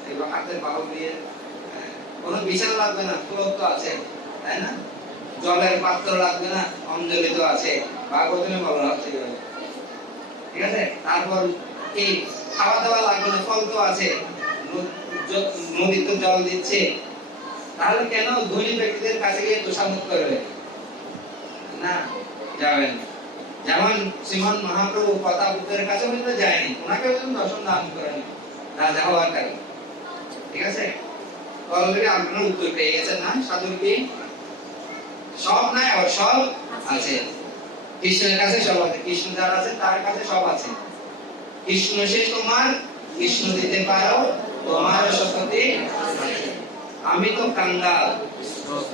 এবার হাতের বাহু দিয়ে কোনো বিছানা লাগবে না, ফুল তো আছে, তাই না? জলের পাত্র লাগবে না, অঞ্জলি তো আছে, ভাগবতে বলা হচ্ছে, ঠিক আছে? তারপর কি খাওয়া দাওয়া লাগবে না, ফল তো আছে, নদী তো জল দিচ্ছে। তাহলে কেন ধনী ব্যক্তিদের কাছে গিয়ে তোষামত করবে? না, যাবেন। যেমন শ্রীমান মহাপ্রভু প্রতাপের কাছে পর্যন্ত যায়নি, ওনাকে পর্যন্ত দর্শন দান করেন রাজা হওয়ার কারণে, ঠিক আছে? অলরেডি আপনারা উত্তর পেয়ে গেছেন না? সাধুর কি সব নাই, আর সব আছে। কৃষ্ণের কাছে সব আছে, কৃষ্ণ যার আছে তার কাছে সব আছে। কৃষ্ণ সে তোমার, কৃষ্ণ দিতে পারো তোমার শক্তি। আমি তো কাঙ্গাল,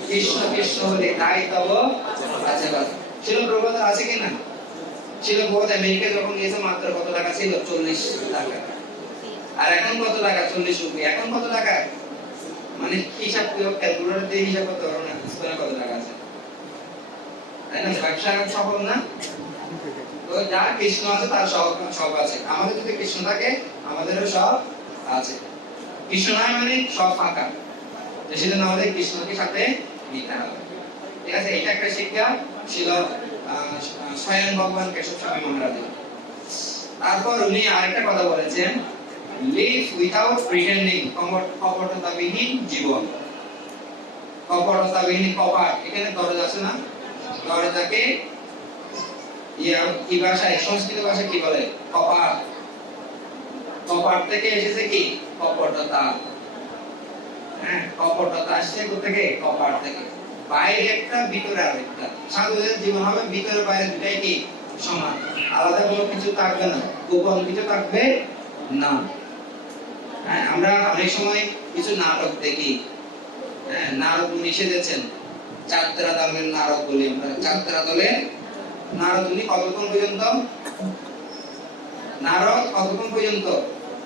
কৃষ্ণ কৃষ্ণ বলে তাই তব আছে। ছিল প্রবোধ আছে কিনা? ছিল প্রবোধ আমেরিকা যখন গিয়েছে মাত্র কত টাকা ছিল? 40 টাকা। আর এখন কত টাকা? 40 রুপি। এখন কত টাকা? মানে হিসাব ক্যালকুলেটর দিয়ে হিসাব করতে পারো না, কত টাকা আছে, তাই না? ব্যবসা সফল না? তো যার কৃষ্ণ আছে তার সব আছে। আমাদের যদি কৃষ্ণ থাকে আমাদেরও সব আছে। কৃষ্ণ নয় মানে সব ফাঁকা। সেজন্য আমাদের কৃষ্ণকে সাথে নিতে হবে, ঠিক আছে? এটা একটা শিক্ষা ছিল স্বয়ং ভগবান কেশব স্বামী মহারাজের। তারপর উনি আরেকটা কথা বলেছেন, লিভ উইথাউট প্রিটেন্ডিং, কপটতাবিহীন জীবন। কপটতাবিহীন, কপাট, এখানে দরজা আছে না? দরজাকে কি ভাষায়, সংস্কৃত ভাষায় কি বলে? কপাট। কপাট থেকে এসেছে কি? কপটতা। হ্যাঁ, কপটতা আসছে কোথা থেকে? কপাট থেকে। বাইরে একটা, ভিতরে আরেকটা। সাধুদের জীবন হবে ভিতরে বাইরে দুটাই কি সমান, আলাদা কোনো কিছু থাকবে না, গোপন কিছু থাকবে না। হ্যাঁ, আমরা অনেক সময় কিছু নাটক দেখি, হ্যাঁ, নারদ মুনি সেজেছেন, যাত্রা দলের নারদ বলি আমরা। যাত্রা দলে নারদ মুনি কতক্ষণ পর্যন্ত? নারদ কতক্ষণ পর্যন্ত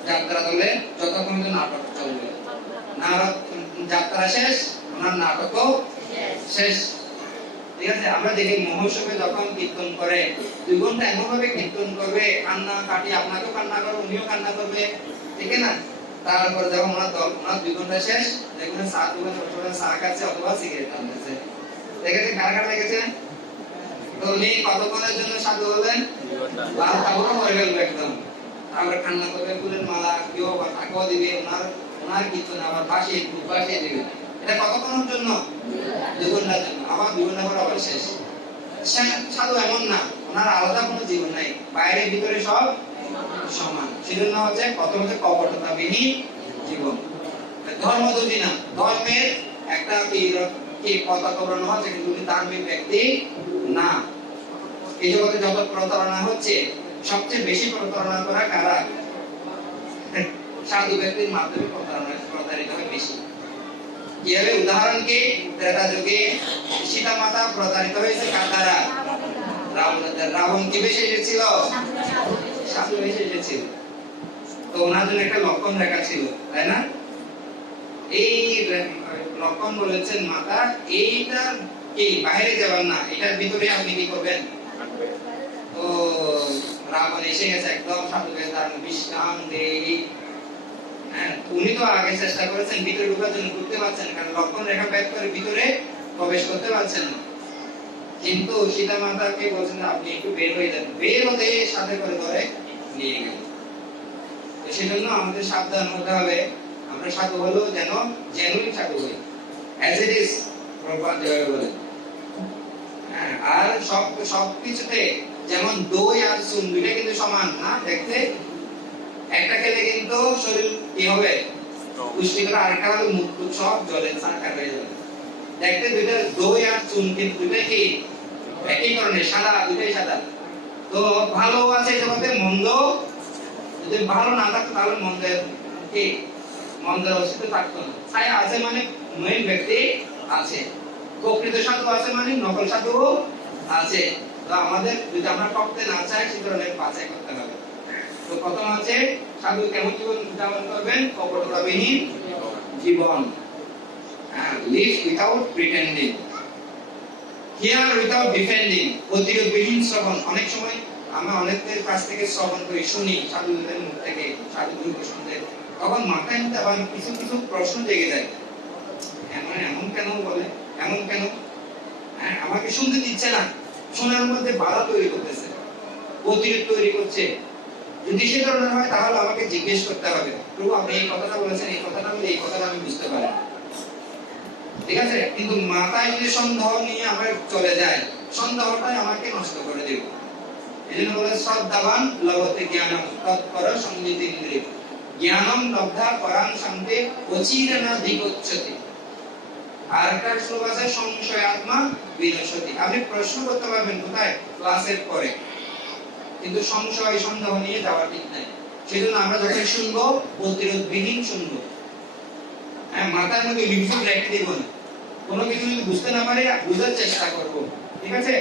যাত্রা দলে? যতক্ষণ পর্যন্ত নাটক চলবে। নারদ যাত্রা শেষ, ওনার নাটকও শেষ, ঠিক আছে? আমরা দেখি মহোৎসবে যখন কীর্তন করে 2 ঘন্টা এমন ভাবে কীর্তন করবে, কান্না কাটি, আপনাকেও কান্না করবে, উনিও কান্না করবে, ঠিক না? তারপর যখন ওনার 2 ঘন্টা শেষ, দেখবেন চা দোকানে বসে চা খাচ্ছে অথবা সিগারেট টানতেছে। দেখেছেন? কার কার দেখেছে? তো উনি কতক্ষণের জন্য সাধু হলেন? লাল কাপড়ও পরে ফেলবে একদম, তারপরে কান্না করবে, ফুলের মালা কেউ টাকাও দিবে, ওনার কীর্তন আবার বাসিয়ে দিবে। এটা কতক্ষণের জন্য? 2 ঘন্টার জন্য। আবার 2 ঘন্টা পর আবার শেষ। সাধু এমন না, ওনার আলাদা কোনো জীবন নাই, বাইরে ভিতরে সব সমান। সেজন্য হচ্ছে প্রথম হচ্ছে কপটতাবিহীন জীবন। ধর্ম যদি না, ধর্মের একটা কি পতাকা ওড়ানো হচ্ছে, কিন্তু উনি ধার্মিক ব্যক্তি না। এই জগতে যত প্রতারণা হচ্ছে, সবচেয়ে বেশি প্রতারণা করা কারা? সাধু ব্যক্তির মাধ্যমে প্রতারিত হয় বেশি। কিভাবে? উদাহরণ কি? ত্রেতা যুগে সীতা মাতা প্রতারিত হয়েছে কার দ্বারা? রাবণ কি বেশি এসেছিল? সাধু বেশি এসেছিল। তো ওনার জন্য একটা লক্ষণ রেখা ছিল, তাই না? এই লক্ষণ বলেছেন মাতা, এইটা কি বাইরে যাবেন না, এটার ভিতরে আপনি কি করবেন? তো রাবণ এসে গেছে একদম সাধু বেশ ধারণ, বিশ্রাম দেই। উনি তো আগে চেষ্টা করেছেন ভিতরে ঢোকার জন্য, ঢুকতে পারছেন না, কারণ লক্ষণ রেখা ভেদ করে ভিতরে প্রবেশ করতে পারছেন না। কিন্তু সীতা মাতাকে বলছেন আপনি একটু বের হয়ে যান, বের হতে সাথে করে ধরে নিয়ে গেল। সেজন্য আমাদের সাবধান হতে হবে। আমরা সাধু হলো যেন জেনুইন সাধু হই, অ্যাজ ইট ইজ প্রপার যেভাবে বলে। আর সব কিছুতে যেমন দই আর চুন দুইটা কিন্তু সমান না দেখতে। একটা খেলে কিন্তু শরীর কি হবে, পুষ্টিকর, আরেকটা হলো মুখ সব জলে সাকার হয়ে যাবে। দেখতে দুইটা দই আর চুন কিন্তু দুইটাই কি একই ধরনের, সাদা, দুইটাই সাদা। তো ভালো আছে জগতে, মন্দ যদি ভালো না থাকতো তাহলে মন্দের কি মন্দের অস্তিত্ব থাকতো না। ছায়া আছে মানে মেইন ব্যক্তি আছে, প্রকৃত সাধু আছে মানে নকল সাধু আছে। তো আমাদের যদি আমরা ঠকতে না চাই সে ধরনের বাছাই করতে হবে। তো প্রথম আছে সাধু কেমন জীবন যাপন করবেন, কপটতাবিহীন জীবন, live without pretending, hear without defending, প্রতিরোধবিহীন শ্রবণ। অনেক সময় আমরা অনেকের কাছ থেকে শ্রবণ করি, শুনি সাধুদের মুখ থেকে, সাধুগুরু বৈষ্ণবদের, তখন মাথায় মধ্যে আবার কিছু কিছু প্রশ্ন জেগে যায়। এমন কেন বলে, এমন কেন, আমাকে শুনতে দিচ্ছে না, শোনার মধ্যে বাধা তৈরি করতেছে, প্রতিরোধ তৈরি করছে। যদি সে ধরনের হয় তাহলে আমাকে জিজ্ঞেস করতে হবে, প্রভু আপনি এই কথাটা বলেছেন, এই কথাটা বলে এই কথাটা আমি বুঝতে পারি, ঠিক আছে। কিন্তু মাথায় যদি সন্দেহ নিয়ে আমরা চলে যাই, সন্দেহটাই আমাকে নষ্ট করে দেবে। এজন্য বলে শ্রদ্ধাবান লভতে জ্ঞানম তৎপর সংযিতেন্দ্রিয়, জ্ঞানম লব্ধা পরাং শান্তে অচিরেনা দিগচ্ছতি। আর একটা শ্লোক আছে সংশয় আত্মা বিনশতি। আপনি প্রশ্ন করতে পারবেন কোথায়, ক্লাসের পরে, কিন্তু সংশয় সন্দেহ নিয়ে যাওয়া ঠিক নাই। সেজন্য আমরা যখন শুনবো প্রতিরোধবিহীন শুনবো, মাথার মধ্যে লিখে রেখে দেব না। কোনো কিছু যদি বুঝতে না পারি বুঝার চেষ্টা করব, ঠিক আছে।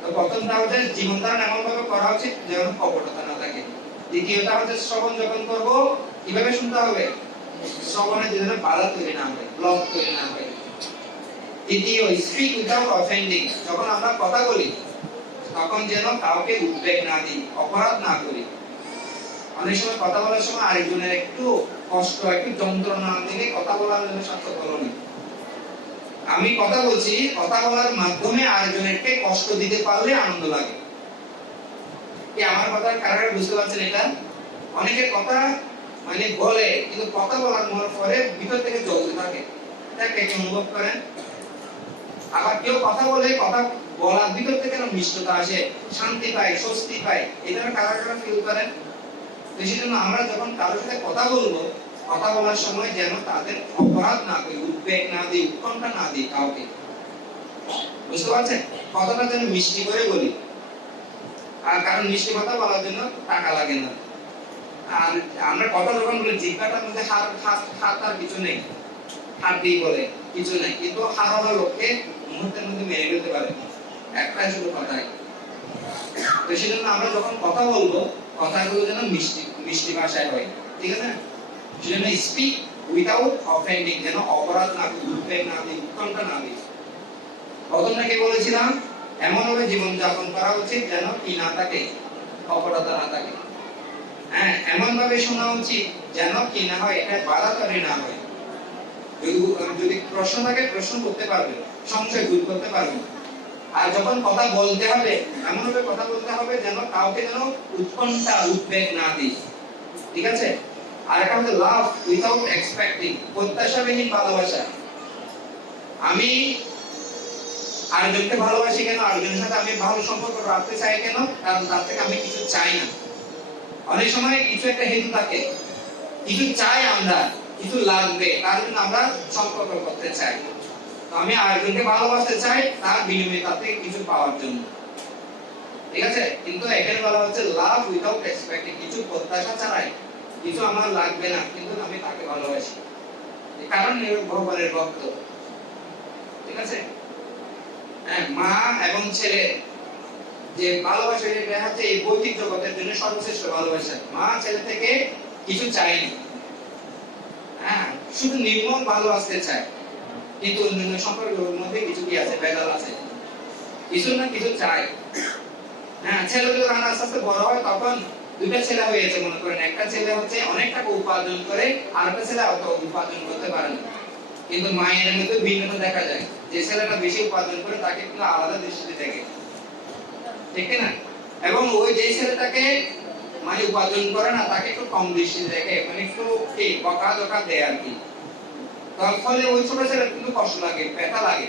তো প্রথমটা হচ্ছে জীবন ধারণ এমন ভাবে করা উচিত যেন কপটতা না থাকে। দ্বিতীয়টা হচ্ছে শ্রবণ যখন করব কিভাবে শুনতে হবে, শ্রবণে যেন বাধা তৈরি না হয়, ব্লক তৈরি না হয়। তৃতীয়, স্পিক উইদাউট অফেন্ডিং, যখন আমরা কথা বলি তখন যেন কাউকে উদ্বেগ না দিই, অপরাধ না করি। অনেক সময় কথা বলার সময় আরেকজনের একটু কষ্ট, একটু যন্ত্রণা দিলে কথা বলার জন্য সার্থক হলো না। আমি কথা বলছি, কথা বলার মাধ্যমে আরেকজনকে কষ্ট দিতে পারলে আনন্দ লাগে। কি আমার কথার কারণে বুঝতে পারছেন এটা? অনেকে কথা মানে বলে কিন্তু কথা বলার পরে ভিতর থেকে জ্বলতে থাকে, এটাকে অনুভব করেন। আবার কেউ কথা বলে, কথা বলার ভিতর থেকে মিষ্টতা আসে, শান্তি পায়, স্বস্তি পায়, এটা কারা ফিল করেন। সেজন্য আমরা যখন কারোর সাথে কথা বলবো, কথা বলার সময় যেন তাদের অপরাধ না করি, উদ্বেগ না দিই, উৎকণ্ঠা না দিই কাউকে, বুঝতে পারছেন? কথাটা যেন মিষ্টি করে বলি। আর কারণ মিষ্টি কথা বলার জন্য টাকা লাগে না। আর আমরা কথা যখন বলি জিহ্বাটার মধ্যে হাত আর কিছু নেই, হাত দিয়ে বলে কিছু নেই, কিন্তু হারানো লোককে মুহূর্তের মধ্যে মেরে ফেলতে পারে একটাই শুধু কথাই। তো সেজন্য আমরা যখন কথা বলবো কথাগুলো যেন মিষ্টি মিষ্টি ভাষায় হয়, ঠিক আছে। সেজন্য স্পিক উইদাউট অফেন্ডিং, যেন অপরাধ না করি, উদ্বেগ না দিই, উৎকণ্ঠা না দিই। প্রথমটা কি বলেছিলাম, এমন ভাবে জীবন যাপন করা উচিত যেন কি না থাকে, অপরাধ না থাকে। এমন ভাবে শোনা উচিত যেন কি না হয়, এটা বাধা তৈরি না হয়। যদি প্রশ্ন থাকে প্রশ্ন করতে পারবে, সংশয় দূর করতে পারবে। আর যখন কথা বলতে হবে এমন ভাবে কথা বলতে হবে যেন কাউকে যেন উৎকণ্ঠা, উদ্বেগ না দিই, ঠিক আছে। আর একটা হচ্ছে লাভ উইদাউট এক্সপেক্টিং, প্রত্যাশাবিহীন ভালোবাসা। আমি আরেকজনকে ভালোবাসি কেন, আরেকজনের সাথে আমি ভালো সম্পর্ক রাখতে চাই কেন, কারণ তার থেকে আমি কিছু চাই না। অনেক সময় কিছু একটা হেতু থাকে, কিছু চাই আমরা, কিছু লাগবে, তার জন্য আমরা সম্পর্ক করতে চাই। তো আমি আরেকজনকে ভালোবাসতে চাই তার বিনিময়ে তার থেকে কিছু পাওয়ার জন্য, ঠিক আছে। কিন্তু এখানে বলা হচ্ছে লাভ উইদাউট এক্সপেক্টিং, কিছু প্রত্যাশা ছাড়াই, কিছু আমার লাগবে না কিন্তু আমি তাকে ভালোবাসি, কারণ ভগবানের ভক্ত, ঠিক আছে। মা এবং ছেলে যে ভালোবাসা, এটা হচ্ছে এই ভৌতিক জগতের জন্য সর্বশ্রেষ্ঠ ভালোবাসা। মা ছেলে থেকে কিছু চায়নি, শুধু নির্মল ভালোবাসতে চায়, কিন্তু অন্যান্য সম্পর্কের মধ্যে কিছু কি আছে, ভেজাল আছে, কিছু না কিছু চায়। ছেলে যখন আস্তে আস্তে বড় হয় তখন দুইটা ছেলে হয়েছে মনে করেন, একটা ছেলে হচ্ছে অনেক টাকা উপার্জন করে, আর একটা ছেলে অত উপার্জন করতে পারে না। কিন্তু মায়ের মধ্যে ভিন্নতা দেখা যায়, যে ছেলেটা বেশি উপার্জন করে তাকে কিন্তু আলাদা দৃষ্টিতে দেখে, ঠিক না। এবং ওই যে ছেলেটাকে মানে উপার্জন করে না তাকে একটু কম দৃষ্টিতে দেখে, মানে একটু কি বকা ধকা দেয় আর কি। তার ফলে ওই ছোট ছেলের কিন্তু কষ্ট লাগে, ব্যথা লাগে।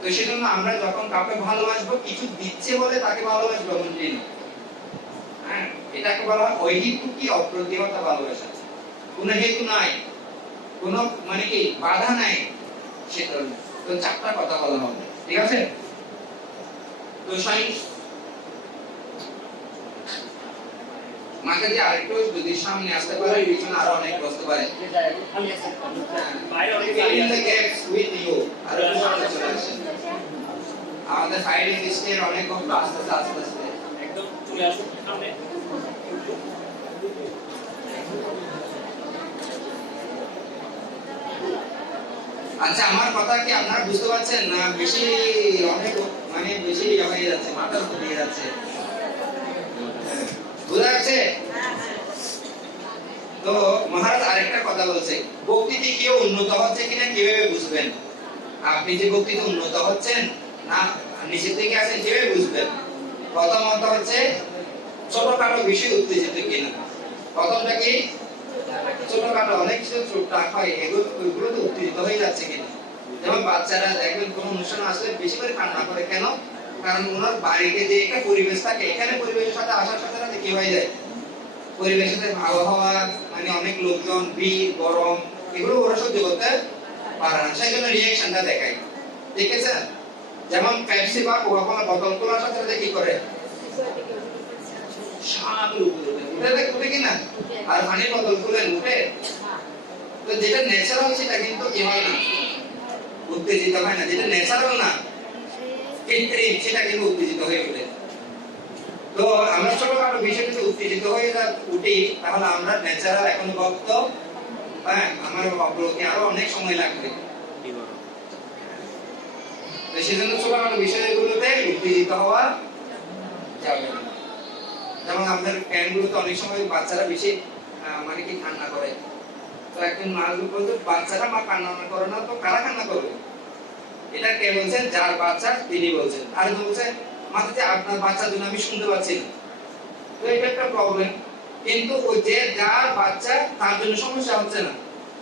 তো সেজন্য আমরা যখন কাউকে ভালোবাসবো, কিছু দিচ্ছে বলে তাকে ভালোবাসবো এমন দিন। হ্যাঁ, এটাকে বলা হয় অহেতুকী অপ্রতিহত ভালোবাসা। কোনো হেতু নাই, কোনো মানে কি বাধা নাই, সে কারণে তো চারটা কথা বলা হবে, ঠিক আছে? তো সাইন্স মাঝে যে আরেকটু যদি সামনে আসতে পারে, পিছনে আরো অনেক বসতে পারে। Fill in the gaps with you. আরো সামনে চলে আসেন। আমাদের ফাইলিং লিস্টের অনেক বন্ধু আস্তে আস্তে একদম চলে আসুন সামনে। আচ্ছা, আমার কথা কি আপনারা বুঝতে পারছেন না? বেশি অনেক মানে বেশি হয়ে যাচ্ছে, মাথার উপর দিয়ে যাচ্ছে, বুঝা যাচ্ছে? তো মহারাজ আরেকটা কথা বলছে, বক্তিতে কেউ উন্নত হচ্ছে কিনা কিভাবে বুঝবেন? আপনি যে বক্তিতে উন্নত হচ্ছেন না নিচের দিকে আছেন কিভাবে বুঝবেন? প্রথমত হচ্ছে ছোটখাটো বিষয় উত্তেজিত কিনা। প্রথমটা কি? ছোটখাটো অনেক কিছু টুকটাক হয়, এগুলোতে উত্তেজিত হয়ে যাচ্ছে কিনা। যেমন বাচ্চারা দেখবেন কোন অনুষ্ঠান আসলে বেশি করে কান্না করে, কেন? কারণ ওনার বাড়িতে যে একটা পরিবেশ থাকে, এখানে পরিবেশের সাথে আসার সাথে সাথে কি হয়ে যায়, পরিবেশের সাথে আবহাওয়া মানে অনেক লোকজন, ভিড়, গরম, এগুলো ওরা সহ্য করতে পারে না, সেই জন্য রিঅ্যাকশনটা দেখায়, ঠিক আছে? যেমন পেপসি বা কোকা-কোলা বোতল খোলার সাথে সাথে কি করে, সামনে উঠে কিনা, আর পানির বোতল খুলে উঠে। তো যেটা ন্যাচারাল সেটা কিন্তু কি হয় না, উত্তেজিত হয় না। যেটা ন্যাচারাল না, কৃত্রিম, সেটা কিন্তু উত্তেজিত হয়ে ওঠে। তো আমরা ছোটখাটো বিষয়টাতে উত্তেজিত হয়ে উঠি, তাহলে আমরা ন্যাচারাল এখন ভক্ত, হ্যাঁ, আমার অগ্রগতি আরো অনেক সময় লাগবে। সেজন্য ছোটখাটো বিষয়গুলোতে উত্তেজিত হওয়া যাবে না। যেমন আমাদের ক্যানগুলোতে অনেক সময় বাচ্চারা বেশি মানে কি কান্না করে, তো একজন মা বলতে বাচ্চারা মা কান্না করে না, তো কারা কান্না করবে? এটা কে বলছেন? যার বাচ্চা তিনি বলছেন। আর বলছে মাথাতে আপনার বাচ্চার জন্য আমি শুনতে পাচ্ছি না, তো এটা একটা প্রবলেম। কিন্তু ওই যে যার বাচ্চা তার জন্য সমস্যা হচ্ছে না,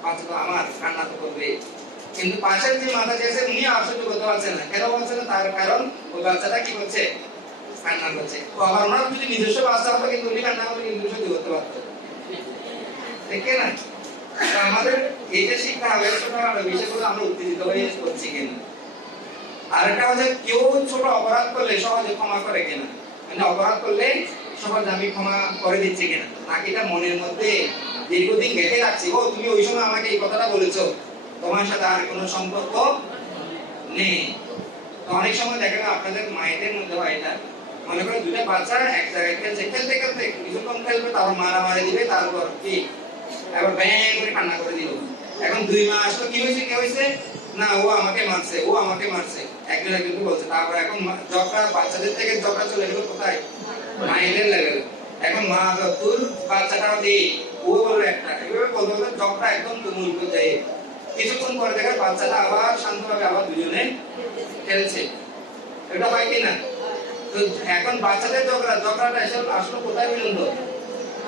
বাচ্চা তো আমার কান্না তো করবে, কিন্তু পাশের যে মাথা আছে উনি আসলে করতে পারছেন না। কেন বলছেন না? তার কারণ ওই বাচ্চাটা কি করছে, কান্না করছে। তো আবার ওনার যদি নিজস্ব বাচ্চা হতো কিন্তু উনি কান্না করলে কিন্তু সহ্য করতে পারতো, ঠিক না? তো আমাদের এটা শিখতে হবে ছোটখাটো বিষয়গুলো আমরা উত্তেজিত হয়ে করছি কিনা। আরেকটা হচ্ছে কেউ ছোট অপরাধ করলে সহজে ক্ষমা করে কিনা, মানে অপরাধ করলে সহজে আমি ক্ষমা করে দিচ্ছি কিনা, নাকি এটা মনের মধ্যে দীর্ঘদিন গেঁথে রাখছি, ও তুমি ওই সময় আমাকে এই কথাটা বলেছো, তোমার সাথে আর কোনো সম্পর্ক নেই। তো অনেক সময় দেখেন আপনাদের মায়েদের মধ্যে হয় এটা, মনে করেন দুটো বাচ্চা এক জায়গায় খেলছে, খেলতে খেলতে কিছুক্ষণ খেলবে, তারপর মারামারি দিবে, তারপর কি এবার ব্যাং করে কান্না করে দিল। এখন 2 মাস আসলো, কি হয়েছে কি হয়েছে, না ও আমাকে মারছে, ও আমাকে মারছে, একজন একজনকে বলছে। তারপর এখন ঝগড়া, বাচ্চাদের থেকে ঝগড়া চলে গেল কোথায়, মায়েদের লেভেলে। এখন মা তোর বাচ্চাটাও দে, ও বললো একটা, এভাবে বলতে বলতে ঝগড়া একদম তুমুল হয়ে যায়। কিছুক্ষণ পরে দেখে বাচ্চাটা আবার শান্তভাবে আবার দুজনে খেলছে। এটা হয় কিনা? তো এখন বাচ্চাদের ঝগড়াটা এসে আসলে কোথায় পর্যন্ত,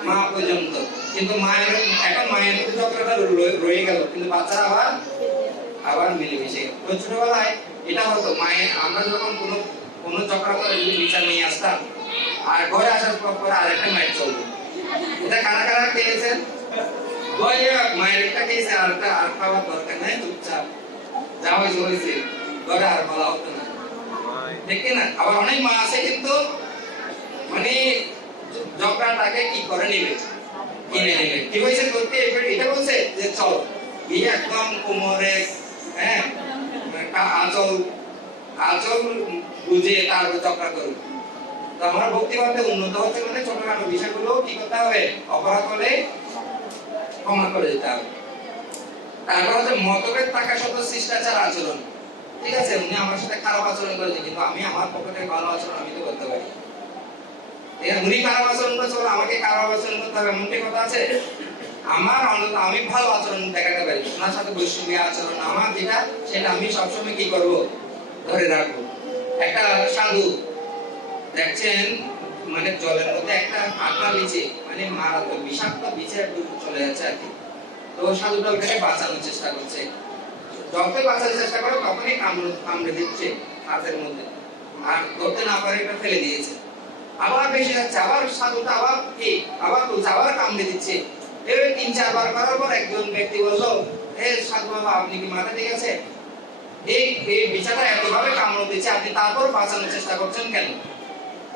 মা পর্যন্ত। কিন্তু মায়ের এখন মায়ের মধ্যে ঝগড়াটা রয়ে গেল, কিন্তু বাচ্চারা আবার মিলেমিশে। তো ছোটবেলায় এটা হতো, মায়ের আমরা যখন কোনো ঝগড়া করে যদি বিচার নিয়ে আসতাম, আর ঘরে আসার পর আরেকটা মায়ের চলবে। এটা কারা কারা খেয়েছেন? মায়ের একটা খেয়েছে, আর খাওয়ার দরকার নাই, চুপচাপ যা হয়েছে ঘরে আর বলা হতো না, ঠিক না? আবার অনেক মা আছে কিন্তু মানে ঝগড়াটাকে কি করে নেবে, কিনে নেবে। কি হয়েছে করতে এটা বলছে যে চল গিয়ে একদম কোমরে, হ্যাঁ, আঁচল বুঝে তারপর ঝগড়া করবে। তো আমরা ভক্তিভাবে উন্নত হচ্ছে মানে ছোটখাটো বিষয়গুলো কি করতে হবে, অপরাধ হলে ক্ষমা করে দিতে হবে। তারপর হচ্ছে মতভেদ থাকা সত্ত্বেও শিষ্টাচার আচরণ, ঠিক আছে? উনি আমার সাথে খারাপ আচরণ করেছে, কিন্তু আমি আমার পক্ষ থেকে ভালো আচরণ আমি তো করতে পারি। উনি খারাপ আচরণ করছে, আমাকে খারাপ আচরণ করতে হবে এমন কি কথা আছে? আমার আমি ভালো আচরণ দেখাতে পারি, ওনার সাথে বৈষ্ণবী আচরণ আমার যেটা, সেটা আমি সবসময় কি করব, ধরে রাখবো। একটা সাধু দেখছেন মানে জলের মধ্যে একটা কাঁটা বিছে, মানে মারাত্মক বিষাক্ত বিছে চলে যাচ্ছে আর কি। তো সাধুটা ওটাকে বাঁচানোর চেষ্টা করছে, যতই বাঁচার চেষ্টা করে তখনই কামড়ে দিচ্ছে হাতের মধ্যে, আর ধরতে না পারে এটা ফেলে দিয়েছে। আবার বেশি যাচ্ছে, আবার সাধুটা আবার কি আবার তুলছে, আবার কামড়ে দিচ্ছে। এই 3-4 বার করার পর একজন ব্যক্তি বলল, এ সাধু বাবা, আপনি কি মাথা ঠিক আছে? এই বিছাটা এতভাবে কামড় দিচ্ছে, আপনি তারপর বাঁচানোর চেষ্টা করছেন কেন?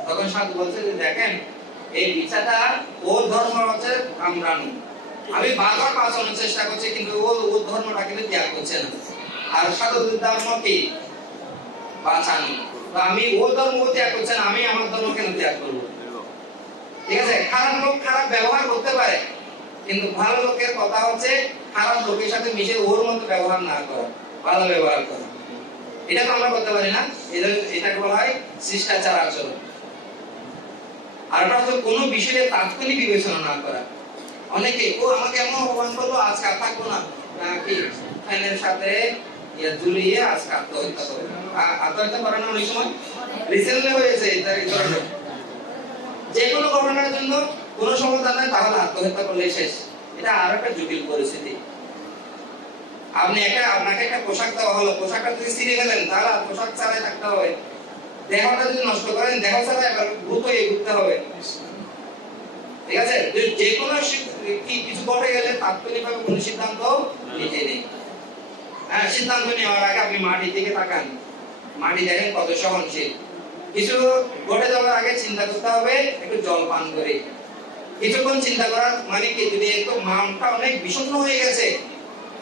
তখন সাধু বলছে যে দেখেন, এই বিছাটা ওর ধর্ম হচ্ছে কামড়ানো, আমি বারবার বাঁচানোর চেষ্টা করছি, কিন্তু ওর ধর্মটা কিন্তু ত্যাগ করছে না। আর সাধু ধর্ম কি? বাঁচানো। তো আমি ওর ধর্ম ত্যাগ করছে না, আমি আমার ধর্ম কেন ত্যাগ করবো? ঠিক আছে, খারাপ লোক খারাপ ব্যবহার করতে পারে, কিন্তু ভালো লোকের কথা হচ্ছে খারাপ লোকের সাথে মিশে ওর মতো ব্যবহার না করা, ভালো ব্যবহার করা। এটা তো আমরা করতে পারি না, এটাকে বলা হয় শিষ্টাচার আচরণ। আর এটা হচ্ছে কোনো বিষয়ে তাৎক্ষণিক বিবেচনা না করা। অনেকে আমাকে এমন অপমান করলো, আজকে আর থাকবো না, নাকি ফ্যানের সাথে ঝুলিয়ে আজকে আত্মহত্যা করবে। আত্মহত্যা করে না অনেক সময়, রিসেন্টলি হয়েছে এই ধরনের যে কোনো ঘটনার জন্য কোনো সমাধান নাই, তাহলে আত্মহত্যা করলে শেষ। এটা আর একটা জটিল পরিস্থিতি। আপনাকে একটা পোশাক দেওয়া হলো, পোশাকটা যদি ছিঁড়ে ফেলেন তাহলে পোশাক ছাড়াই থাকতে হবে। দেহটা যদি নষ্ট করেন, দেহ ছাড়াই আবার দ্রুত ঘুরতে হবে। ঠিক আছে, যে কোনো কিছু ঘটে গেলে তাৎক্ষণিকভাবে কোনো সিদ্ধান্ত নিতে নেই। হ্যাঁ, সিদ্ধান্ত নেওয়ার আগে আপনি মাটির দিকে তাকান, মাটি দেখেন কত সহনশীল। কিছু ঘটে যাওয়ার আগে চিন্তা করতে হবে একটু জল পান করে। কিছুক্ষণ চিন্তা করার মানে কি, যদি একটু মানটা অনেক বিষণ্ণ হয়ে গেছে,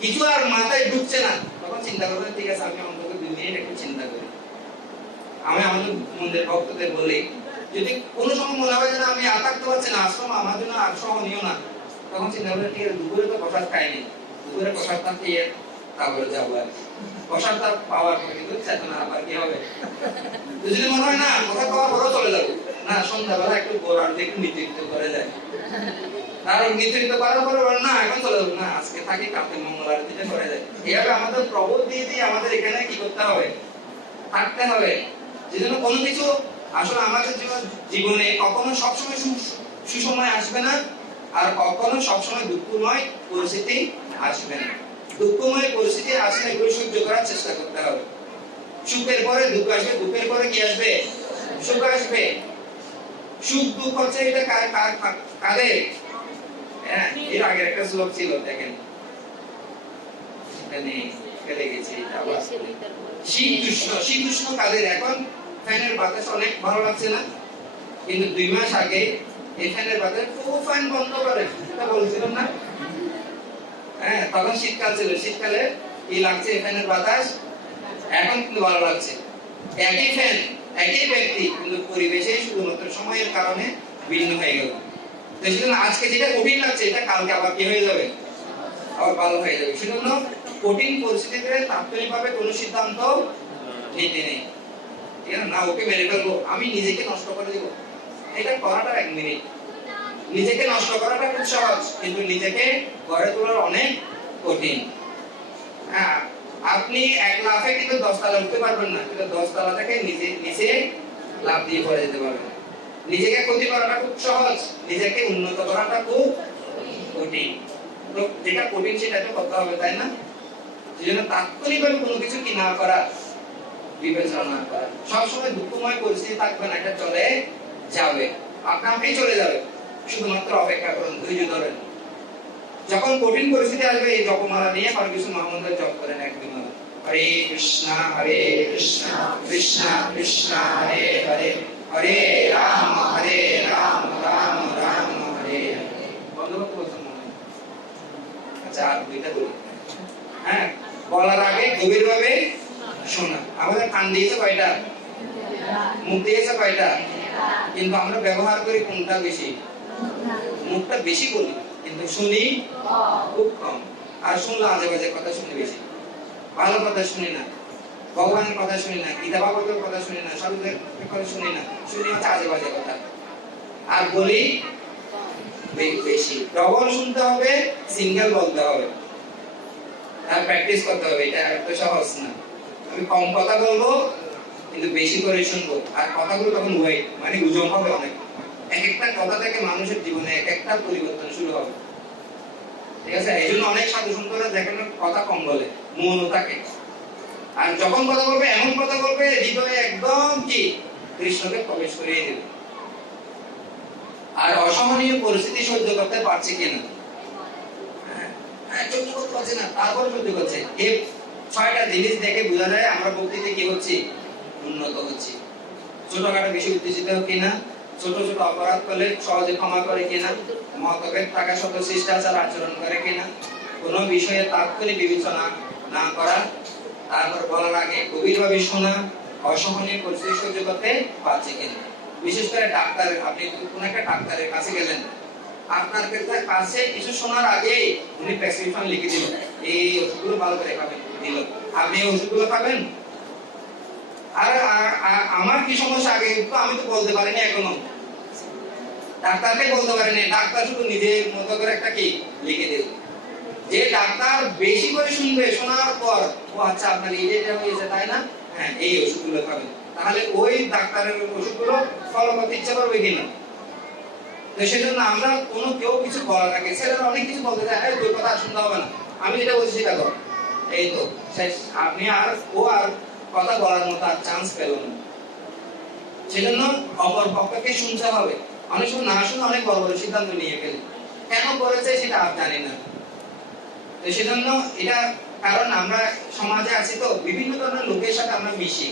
কিছু আর মাথায় ঢুকছে না, তখন চিন্তা করবেন ঠিক আছে, আমি অন্তত 2 মিনিট একটু চিন্তা করি। আমি আমাদের মন্দির ভক্তদের বলি, যদি কোনো সময় মনে হয় যে আমি আর থাকতে পারছি না, আশ্রম আমার জন্য আর সহনীয় না, তখন চিন্তা করবেন ঠিক আছে, দুপুরে তো প্রসাদ খাইনি, দুপুরে প্রসাদটা খেয়ে তারপরে যাবো। আর প্রসাদটা পাওয়ার পরে কিন্তু চেতনা আবার কি হবে, যদি মনে হয় না প্রসাদ পাওয়ার পরেও চলে যাবো, না সন্ধ্যাবেলা একটু গোড়ার দিকে নেতৃত্ব করে যায়, কারণ নেতৃত্ব করার পরে না এখন চলে যাবো না, আজকে থাকি কালকে মঙ্গল আরতিটা করে যায়। এইভাবে আমাদের প্রবোধ দিয়ে দিয়ে আমাদের এখানে কি করতে হবে, থাকতে হবে। যেজন্য কোনো কিছু আসলে আমাদের জীবনে কখনো সবসময় সুসময় আসবে না, আর কখনো সবসময় দুঃখময় পরিস্থিতি আসবে না। দুঃখময় পরিস্থিতি আসলে এগুলো সহ্য করার চেষ্টা করতে হবে। সুখের পরে দুঃখ আসবে, দুঃখের পরে কি আসবে? সুখ আসবে। সুখ দুঃখ হচ্ছে এটা কাদের? হ্যাঁ, এর আগে একটা শ্লোক ছিল, দেখেন এখানে ফেলে গেছি, শীতউষ্ণ কাদের? এখন ফ্যানের বাতাস অনেক ভালো লাগছে না, কিন্তু 2 মাস আগে এই ফ্যানের বাতাস খুব ফ্যান বন্ধ করে, এটা বলছিলাম না? হ্যাঁ, তখন শীতকাল ছিল, শীতকালে কি লাগছে ফ্যানের বাতাস, এখন কিন্তু ভালো লাগছে। একই ফ্যান, একই ব্যক্তি, কিন্তু পরিবেশে শুধুমাত্র সময়ের কারণে ভিন্ন হয়ে গেল। তো সেজন্য আজকে যেটা কঠিন লাগছে, এটা কালকে আবার কি হয়ে যাবে, আবার ভালো হয়ে যাবে। সেজন্য কঠিন পরিস্থিতিতে তাৎক্ষণিকভাবে কোনো সিদ্ধান্ত নিতে নেই। ঠিক আছে, না ওকে মেরে ফেলবো, আমি নিজেকে নষ্ট করে দেবো, এটা করাটা 1 মিনিট। নিজেকে নষ্ট করাটা খুব সহজ, কিন্তু নিজেকে গড়ে তোলার অনেক কঠিন। হ্যাঁ, আপনি 1 লাফে কিন্তু 10 তলা উঠতে পারবেন না, কিন্তু 10 তলা থেকে নিচে লাফ দিয়ে পড়ে যেতে পারবেন। নিজেকে ক্ষতি করাটা খুব সহজ, নিজেকে উন্নত করাটা খুব কঠিন। তো যেটা কঠিন সেটা তো করতে হবে, তাই না? সেজন্য তাৎক্ষণিকভাবে কোনো কিছু কি না করা, বিবেচনা না করা। সবসময় দুঃখময় পরিস্থিতি থাকবে না, এটা চলে যাবে, আপনাকেই চলে যাবে। শুধুমাত্র অপেক্ষা করুন, ধৈর্য ধরেন। যখন কঠিন পরিস্থিতি আসবে, এই জপমালা নিয়ে আর কিছু মহামন্ত্র জপ করেন একদিন। হরে কৃষ্ণ কৃষ্ণ কৃষ্ণ হরে হরে, হরে রাম রাম রাম হরে হরে। বন্ধুত্ব বলছেন মনে হয়? আচ্ছা, আর 2টা বলি। হ্যাঁ, বলার আগে গভীরভাবে শোনা। আমাদের কান দিয়েছে কয়টা? মুখ দিয়েছে কয়টা? কিন্তু আমরা ব্যবহার করি কোনটা বেশি? মুখটা বেশি বলি, কিন্তু শুনি খুব কম। আর শুনলে আজে বাজে কথা শুনি বেশি, ভালো কথা শুনি না, ভগবানের কথা শুনি না, গীতা ভাগবতের কথা শুনি না, সাধুদের কথা শুনি না, শুনি হচ্ছে আজে বাজে কথা। আর বলি বেশি। ডবল শুনতে হবে, সিঙ্গেল বলতে হবে, আর প্র্যাকটিস করতে হবে। এটা এত সহজ না। আমি কম কথা বলবো, কিন্তু বেশি করে শুনবো, আর কথাগুলো তখন ওয়েট মানে ওজন হবে অনেক। এক একটা কথা থেকে মানুষের জীবনে এক একটা পরিবর্তন শুরু হবে। ঠিক আছে, এই জন্য অনেক সাধু সন্তরা দেখেন কথা কম বলে, মনও থাকে। আর যখন কথা বলবে এমন কথা বলবে হৃদয়ে একদম কি কৃষ্ণকে প্রবেশ করিয়ে দেবে। আর অসহনীয় পরিস্থিতি সহ্য করতে পারছে কিনা, সহ্য করতে পারছে না, তারপর সহ্য করছে। এই 6টা জিনিস দেখে বোঝা যায় আমরা ভক্তিতে কি হচ্ছে, উন্নত হচ্ছে। ছোটখাটো বেশি উত্তেজিত কিনা, ছোট ছোট অপরাধ করলে সহজে ক্ষমা করে কিনা, মতভেদ থাকা সত্ত্বেও শিষ্টাচার আচরণ করে কিনা, কোনো বিষয়ে তাৎক্ষণিক বিবেচনা না করা, তারপর বলার আগে গভীরভাবে শোনা, অসহনীয় পরিস্থিতি সহ্য করতে পারছে কিনা। বিশেষ করে ডাক্তার, আপনি কোন একটা ডাক্তারের কাছে গেলেন, আপনার কাছে কিছু শোনার আগে উনি প্রেসক্রিপশন লিখে দিল, এই ওষুধগুলো ভালো করে খাবেন দিল, আপনি এই ওষুধগুলো খাবেন। আর আমার কি সমস্যা আগে তো আমি তো বলতে পারিনি এখনো, ডাক্তারকে বলতে পারিনি, ডাক্তার শুধু নিজের মতো করে একটা কি লিখে দিল। যে ডাক্তার বেশি করে শুনবে, শোনার পর ও আচ্ছা আপনার এই যেটা হয়েছে তাই না, হ্যাঁ এই ওষুধগুলো খাবেন, তাহলে ওই ডাক্তারের ওষুধগুলো ফলো করতে ইচ্ছা করবে কিনা। তো সেজন্য আমরা কোনো কেউ কিছু বলার আগে ছেলেরা অনেক কিছু বলতে চায়, তোর কথা শুনতে হবে না, আমি যেটা বলছি সেটা কর, এই তো শেষ। আপনি আর ও আর কথা বলার মতো আর চান্স পেল না। সেজন্য অপর পক্ষকে শুনতে হবে। অনেক সময় না শুনে অনেক বড় বড় সিদ্ধান্ত নিয়ে ফেলে, কেন করেছে সেটা আর জানি না। তো সেজন্য এটা কারণ আমরা সমাজে আছি তো, বিভিন্ন ধরনের লোকের সাথে আমরা মিশি,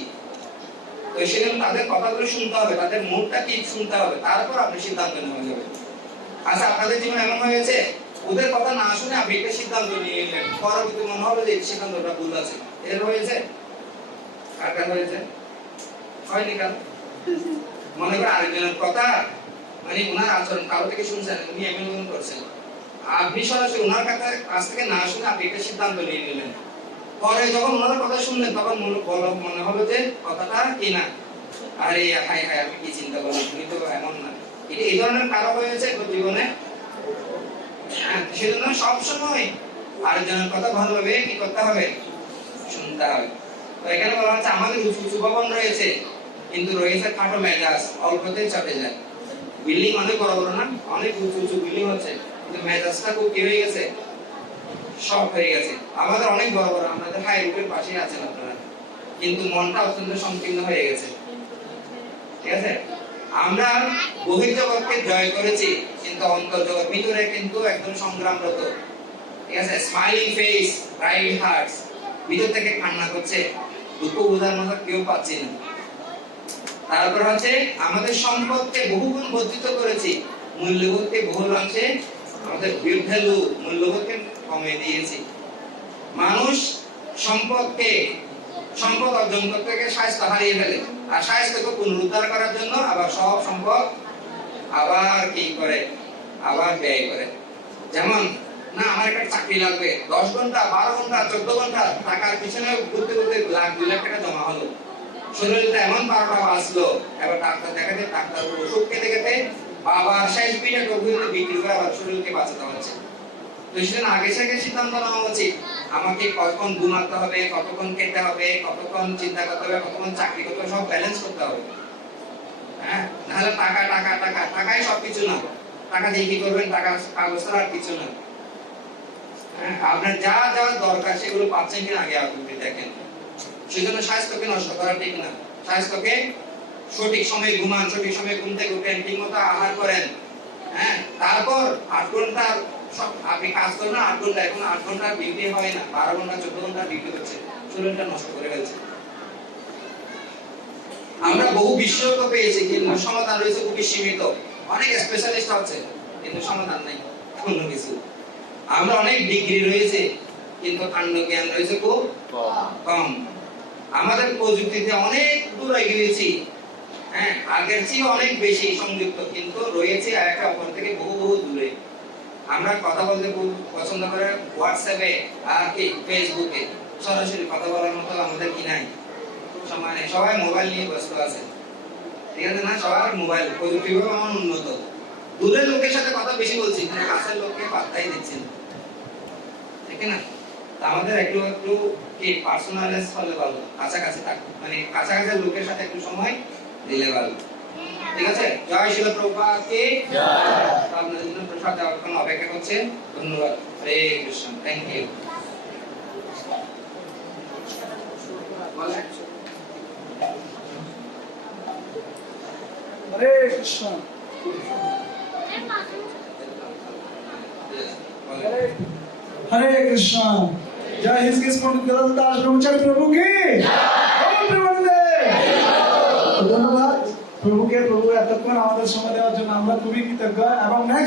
তো সেজন্য তাদের কথাগুলো শুনতে হবে, তাদের মুডটা কি শুনতে হবে, তারপর আপনি সিদ্ধান্ত নেওয়া যাবে। আচ্ছা আপনাদের জীবনে এমন হয়েছে ওদের কথা না শুনে আপনি একটা সিদ্ধান্ত নিয়ে নিলেন, পরবর্তী মনে হলো যে সিদ্ধান্তটা ভুল আছে, এর হয়েছে? কার কার হয়েছে? হয়নি কার? মনে করে আরেকজনের কথা, মানে ওনার আচরণ কারো থেকে শুনছেন, উনি এমন করছেন, আপনি সরাসরি ওনার কাছ থেকে না শুনে আপনি একটা সিদ্ধান্ত নিয়ে নিলেন। পরে যখন ওনার কথা শুনলেন তখন মনে হলো যে কথাটা কি না, আরে হাই হাই আমি কি চিন্তা করলাম, তুমি তো এমন না। এটা এই ধরনের কারো হয়েছে জীবনে। সেজন্য সবসময় আরেকজনের কথা ভালোভাবে কি করতে হবে, শুনতে হবে। তো এখানে বলা হচ্ছে আমাদের উঁচু উঁচু ভবন রয়েছে, কিন্তু রয়েছে খাটো মেজাজ, অল্পতে চটে যায়। বিল্ডিং অনেক বড় বড় না, অনেক উঁচু উঁচু বিল্ডিং হচ্ছে, কিন্তু মেজাজটা খুব কি হয়ে গেছে, সব হয়ে গেছে। আমাদের অনেক বড় বড়, আমাদের হাই রুটের পাশেই আছেন আপনারা, কিন্তু মনটা অত্যন্ত সংকীর্ণ হয়ে গেছে। ঠিক আছে, আমরা বহির্জগৎকে জয় করেছি, কিন্তু অন্তর্জগৎ ভিতরে কিন্তু একদম সংগ্রামরত। ঠিক আছে, স্মাইলিং ফেস, ব্রাইট হার্টস, ভিতর থেকে কান্না করছে, দুঃখ বোঝার মতো কেউ পাচ্ছি না। তারপর হচ্ছে আমাদের সম্পদকে বহুগুণ বর্ধিত করেছি, মূল্যবোধকে বহু অংশে আমাদের ভ্যালু মূল্যবোধকে কমিয়ে দিয়েছি। মানুষ সম্পদ অর্জন করতে গিয়ে স্বাস্থ্য হারিয়ে ফেলে, আর স্বাস্থ্যকে পুনরুদ্ধার করার জন্য আবার সব সম্পদ আবার কি করে, আবার ব্যয় করে। যেমন না আমার একটা চাকরি লাগবে, 10 ঘন্টা 12 ঘন্টা 14 ঘন্টা টাকার পিছনে ঘুরতে ঘুরতে লাখ 2 লাখ টাকা জমা হলো, শরীরটা এমন 12টা বাজলো, এবার ডাক্তার দেখাতে, ডাক্তার ওষুধ খেতে খেতে বাবার শেষ পিঠে টবিতে বিক্রি করে আবার শরীরকে বাঁচাতে হচ্ছে। তো সেজন্য আগে থেকে সিদ্ধান্ত নেওয়া উচিত, আমাকে কতক্ষণ ঘুমাতে হবে, কতক্ষণ খেতে হবে, কতক্ষণ চিন্তা করতে হবে, কতক্ষণ চাকরি করতে হবে, সব ব্যালেন্স করতে হবে। হ্যাঁ, নাহলে টাকা টাকা টাকা, টাকাই সবকিছু না, টাকা দিয়ে কি করবেন, টাকা কাগজ ছাড়া আর কিছু না। হ্যাঁ, আপনার যা যা দরকার সেগুলো পাচ্ছেন কিনা আগে আপনি দেখেন। সেজন্য স্বাস্থ্যকে নষ্ট করা ঠিক না। স্বাস্থ্যকে সঠিক সময়ে ঘুমান, সঠিক সময়ে ঘুম থেকে উঠেন, ঠিকমতো আহার করেন। হ্যাঁ, তারপর 8 ঘন্টা সব আপনি কাজ করেন না, 8 ঘন্টা, এখন 8 ঘন্টা ডিউটি হয় না, 12 ঘন্টা 14 ঘন্টা ডিউটি হচ্ছে, শরীরটা নষ্ট করে ফেলছে। আমরা বহু বিশেষজ্ঞ পেয়েছি, কিন্তু সমাধান রয়েছে খুবই সীমিত। অনেক স্পেশালিস্ট আছে, কিন্তু সমাধান নাই কোনো কিছু। আমরা অনেক ডিগ্রি রয়েছে, কিন্তু কাণ্ড জ্ঞান রয়েছে খুব কম। আমাদের প্রযুক্তিতে অনেক দূর এগিয়েছি, হ্যাঁ আগের চেয়ে অনেক বেশি সংযুক্ত, কিন্তু রয়েছে একে অপর থেকে বহু বহু দূরে। আমরা কথা বলতে পছন্দ করে হোয়াটসঅ্যাপে আর কি ফেসবুকে, সরাসরি কথা বলার মতো আমাদের কি নাই, সময় নেই, সবাই মোবাইল নিয়ে ব্যস্ত আছে। ঠিক আছে না, সবার মোবাইল, প্রযুক্তিগত এমন উন্নত, দূরের লোকের সাথে কথা বেশি বলছি, কিন্তু কাছের লোককে পাত্তাই দিচ্ছি না। ঠিক না, আমাদের একটু একটু কি পার্সোনালাইজ হলে ভালো, কাছাকাছি থাকবে, মানে কাছাকাছি লোকের সাথে একটু সময় দিলে ভালো। ঠিক আছে, জয় শিল প্রভুপাদকে আপনাদের জন্য প্রসাদ দেওয়ার জন্য অপেক্ষা করছে। ধন্যবাদ। হরে কৃষ্ণ, থ্যাংক ইউ। হরে কৃষ্ণ। हरे कृष्णा। जय हिंद कृष्ण दास ब्रह्मचारी प्रभु की ধন্যবাদ প্রভুকে। প্রভু এতক্ষণ আমাদের সময় দেওয়ার জন্য আমরা খুবই কৃতজ্ঞ। এবং নেক্সট